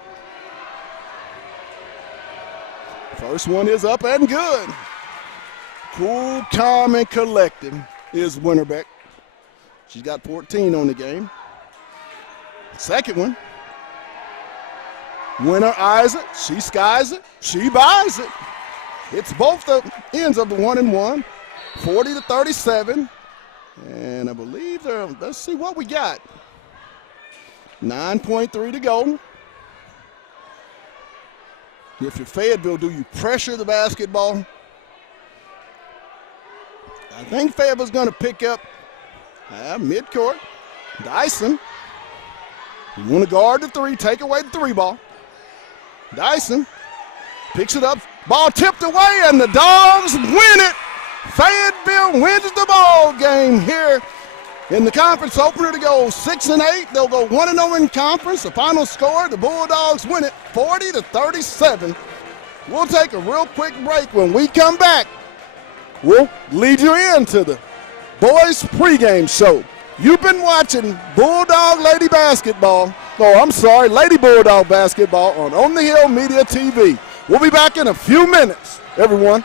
First one is up and good. Cool, calm, and collected is Winterbeck. She's got 14 on the game. Second one. Winner eyes it. She skies it. She buys it. It's both the ends of the 1-and-1. 40-37. And I believe let's see what we got. 9.3 to go. If you're Fayetteville, do you pressure the basketball? I think Fayetteville's going to pick up midcourt. Dyson. You want to guard the 3, take away the 3 ball. Dyson picks it up. Ball tipped away, and the Dogs win it. Fayetteville wins the ball game here in the conference opener to go 6-8. They'll go 1-0 in conference. The final score, the Bulldogs win it 40-37. We'll take a real quick break. When we come back, we'll lead you into the boys pregame show. You've been watching Bulldog Lady Basketball. Lady Bulldog Basketball on the Hill Media TV. We'll be back in a few minutes, everyone.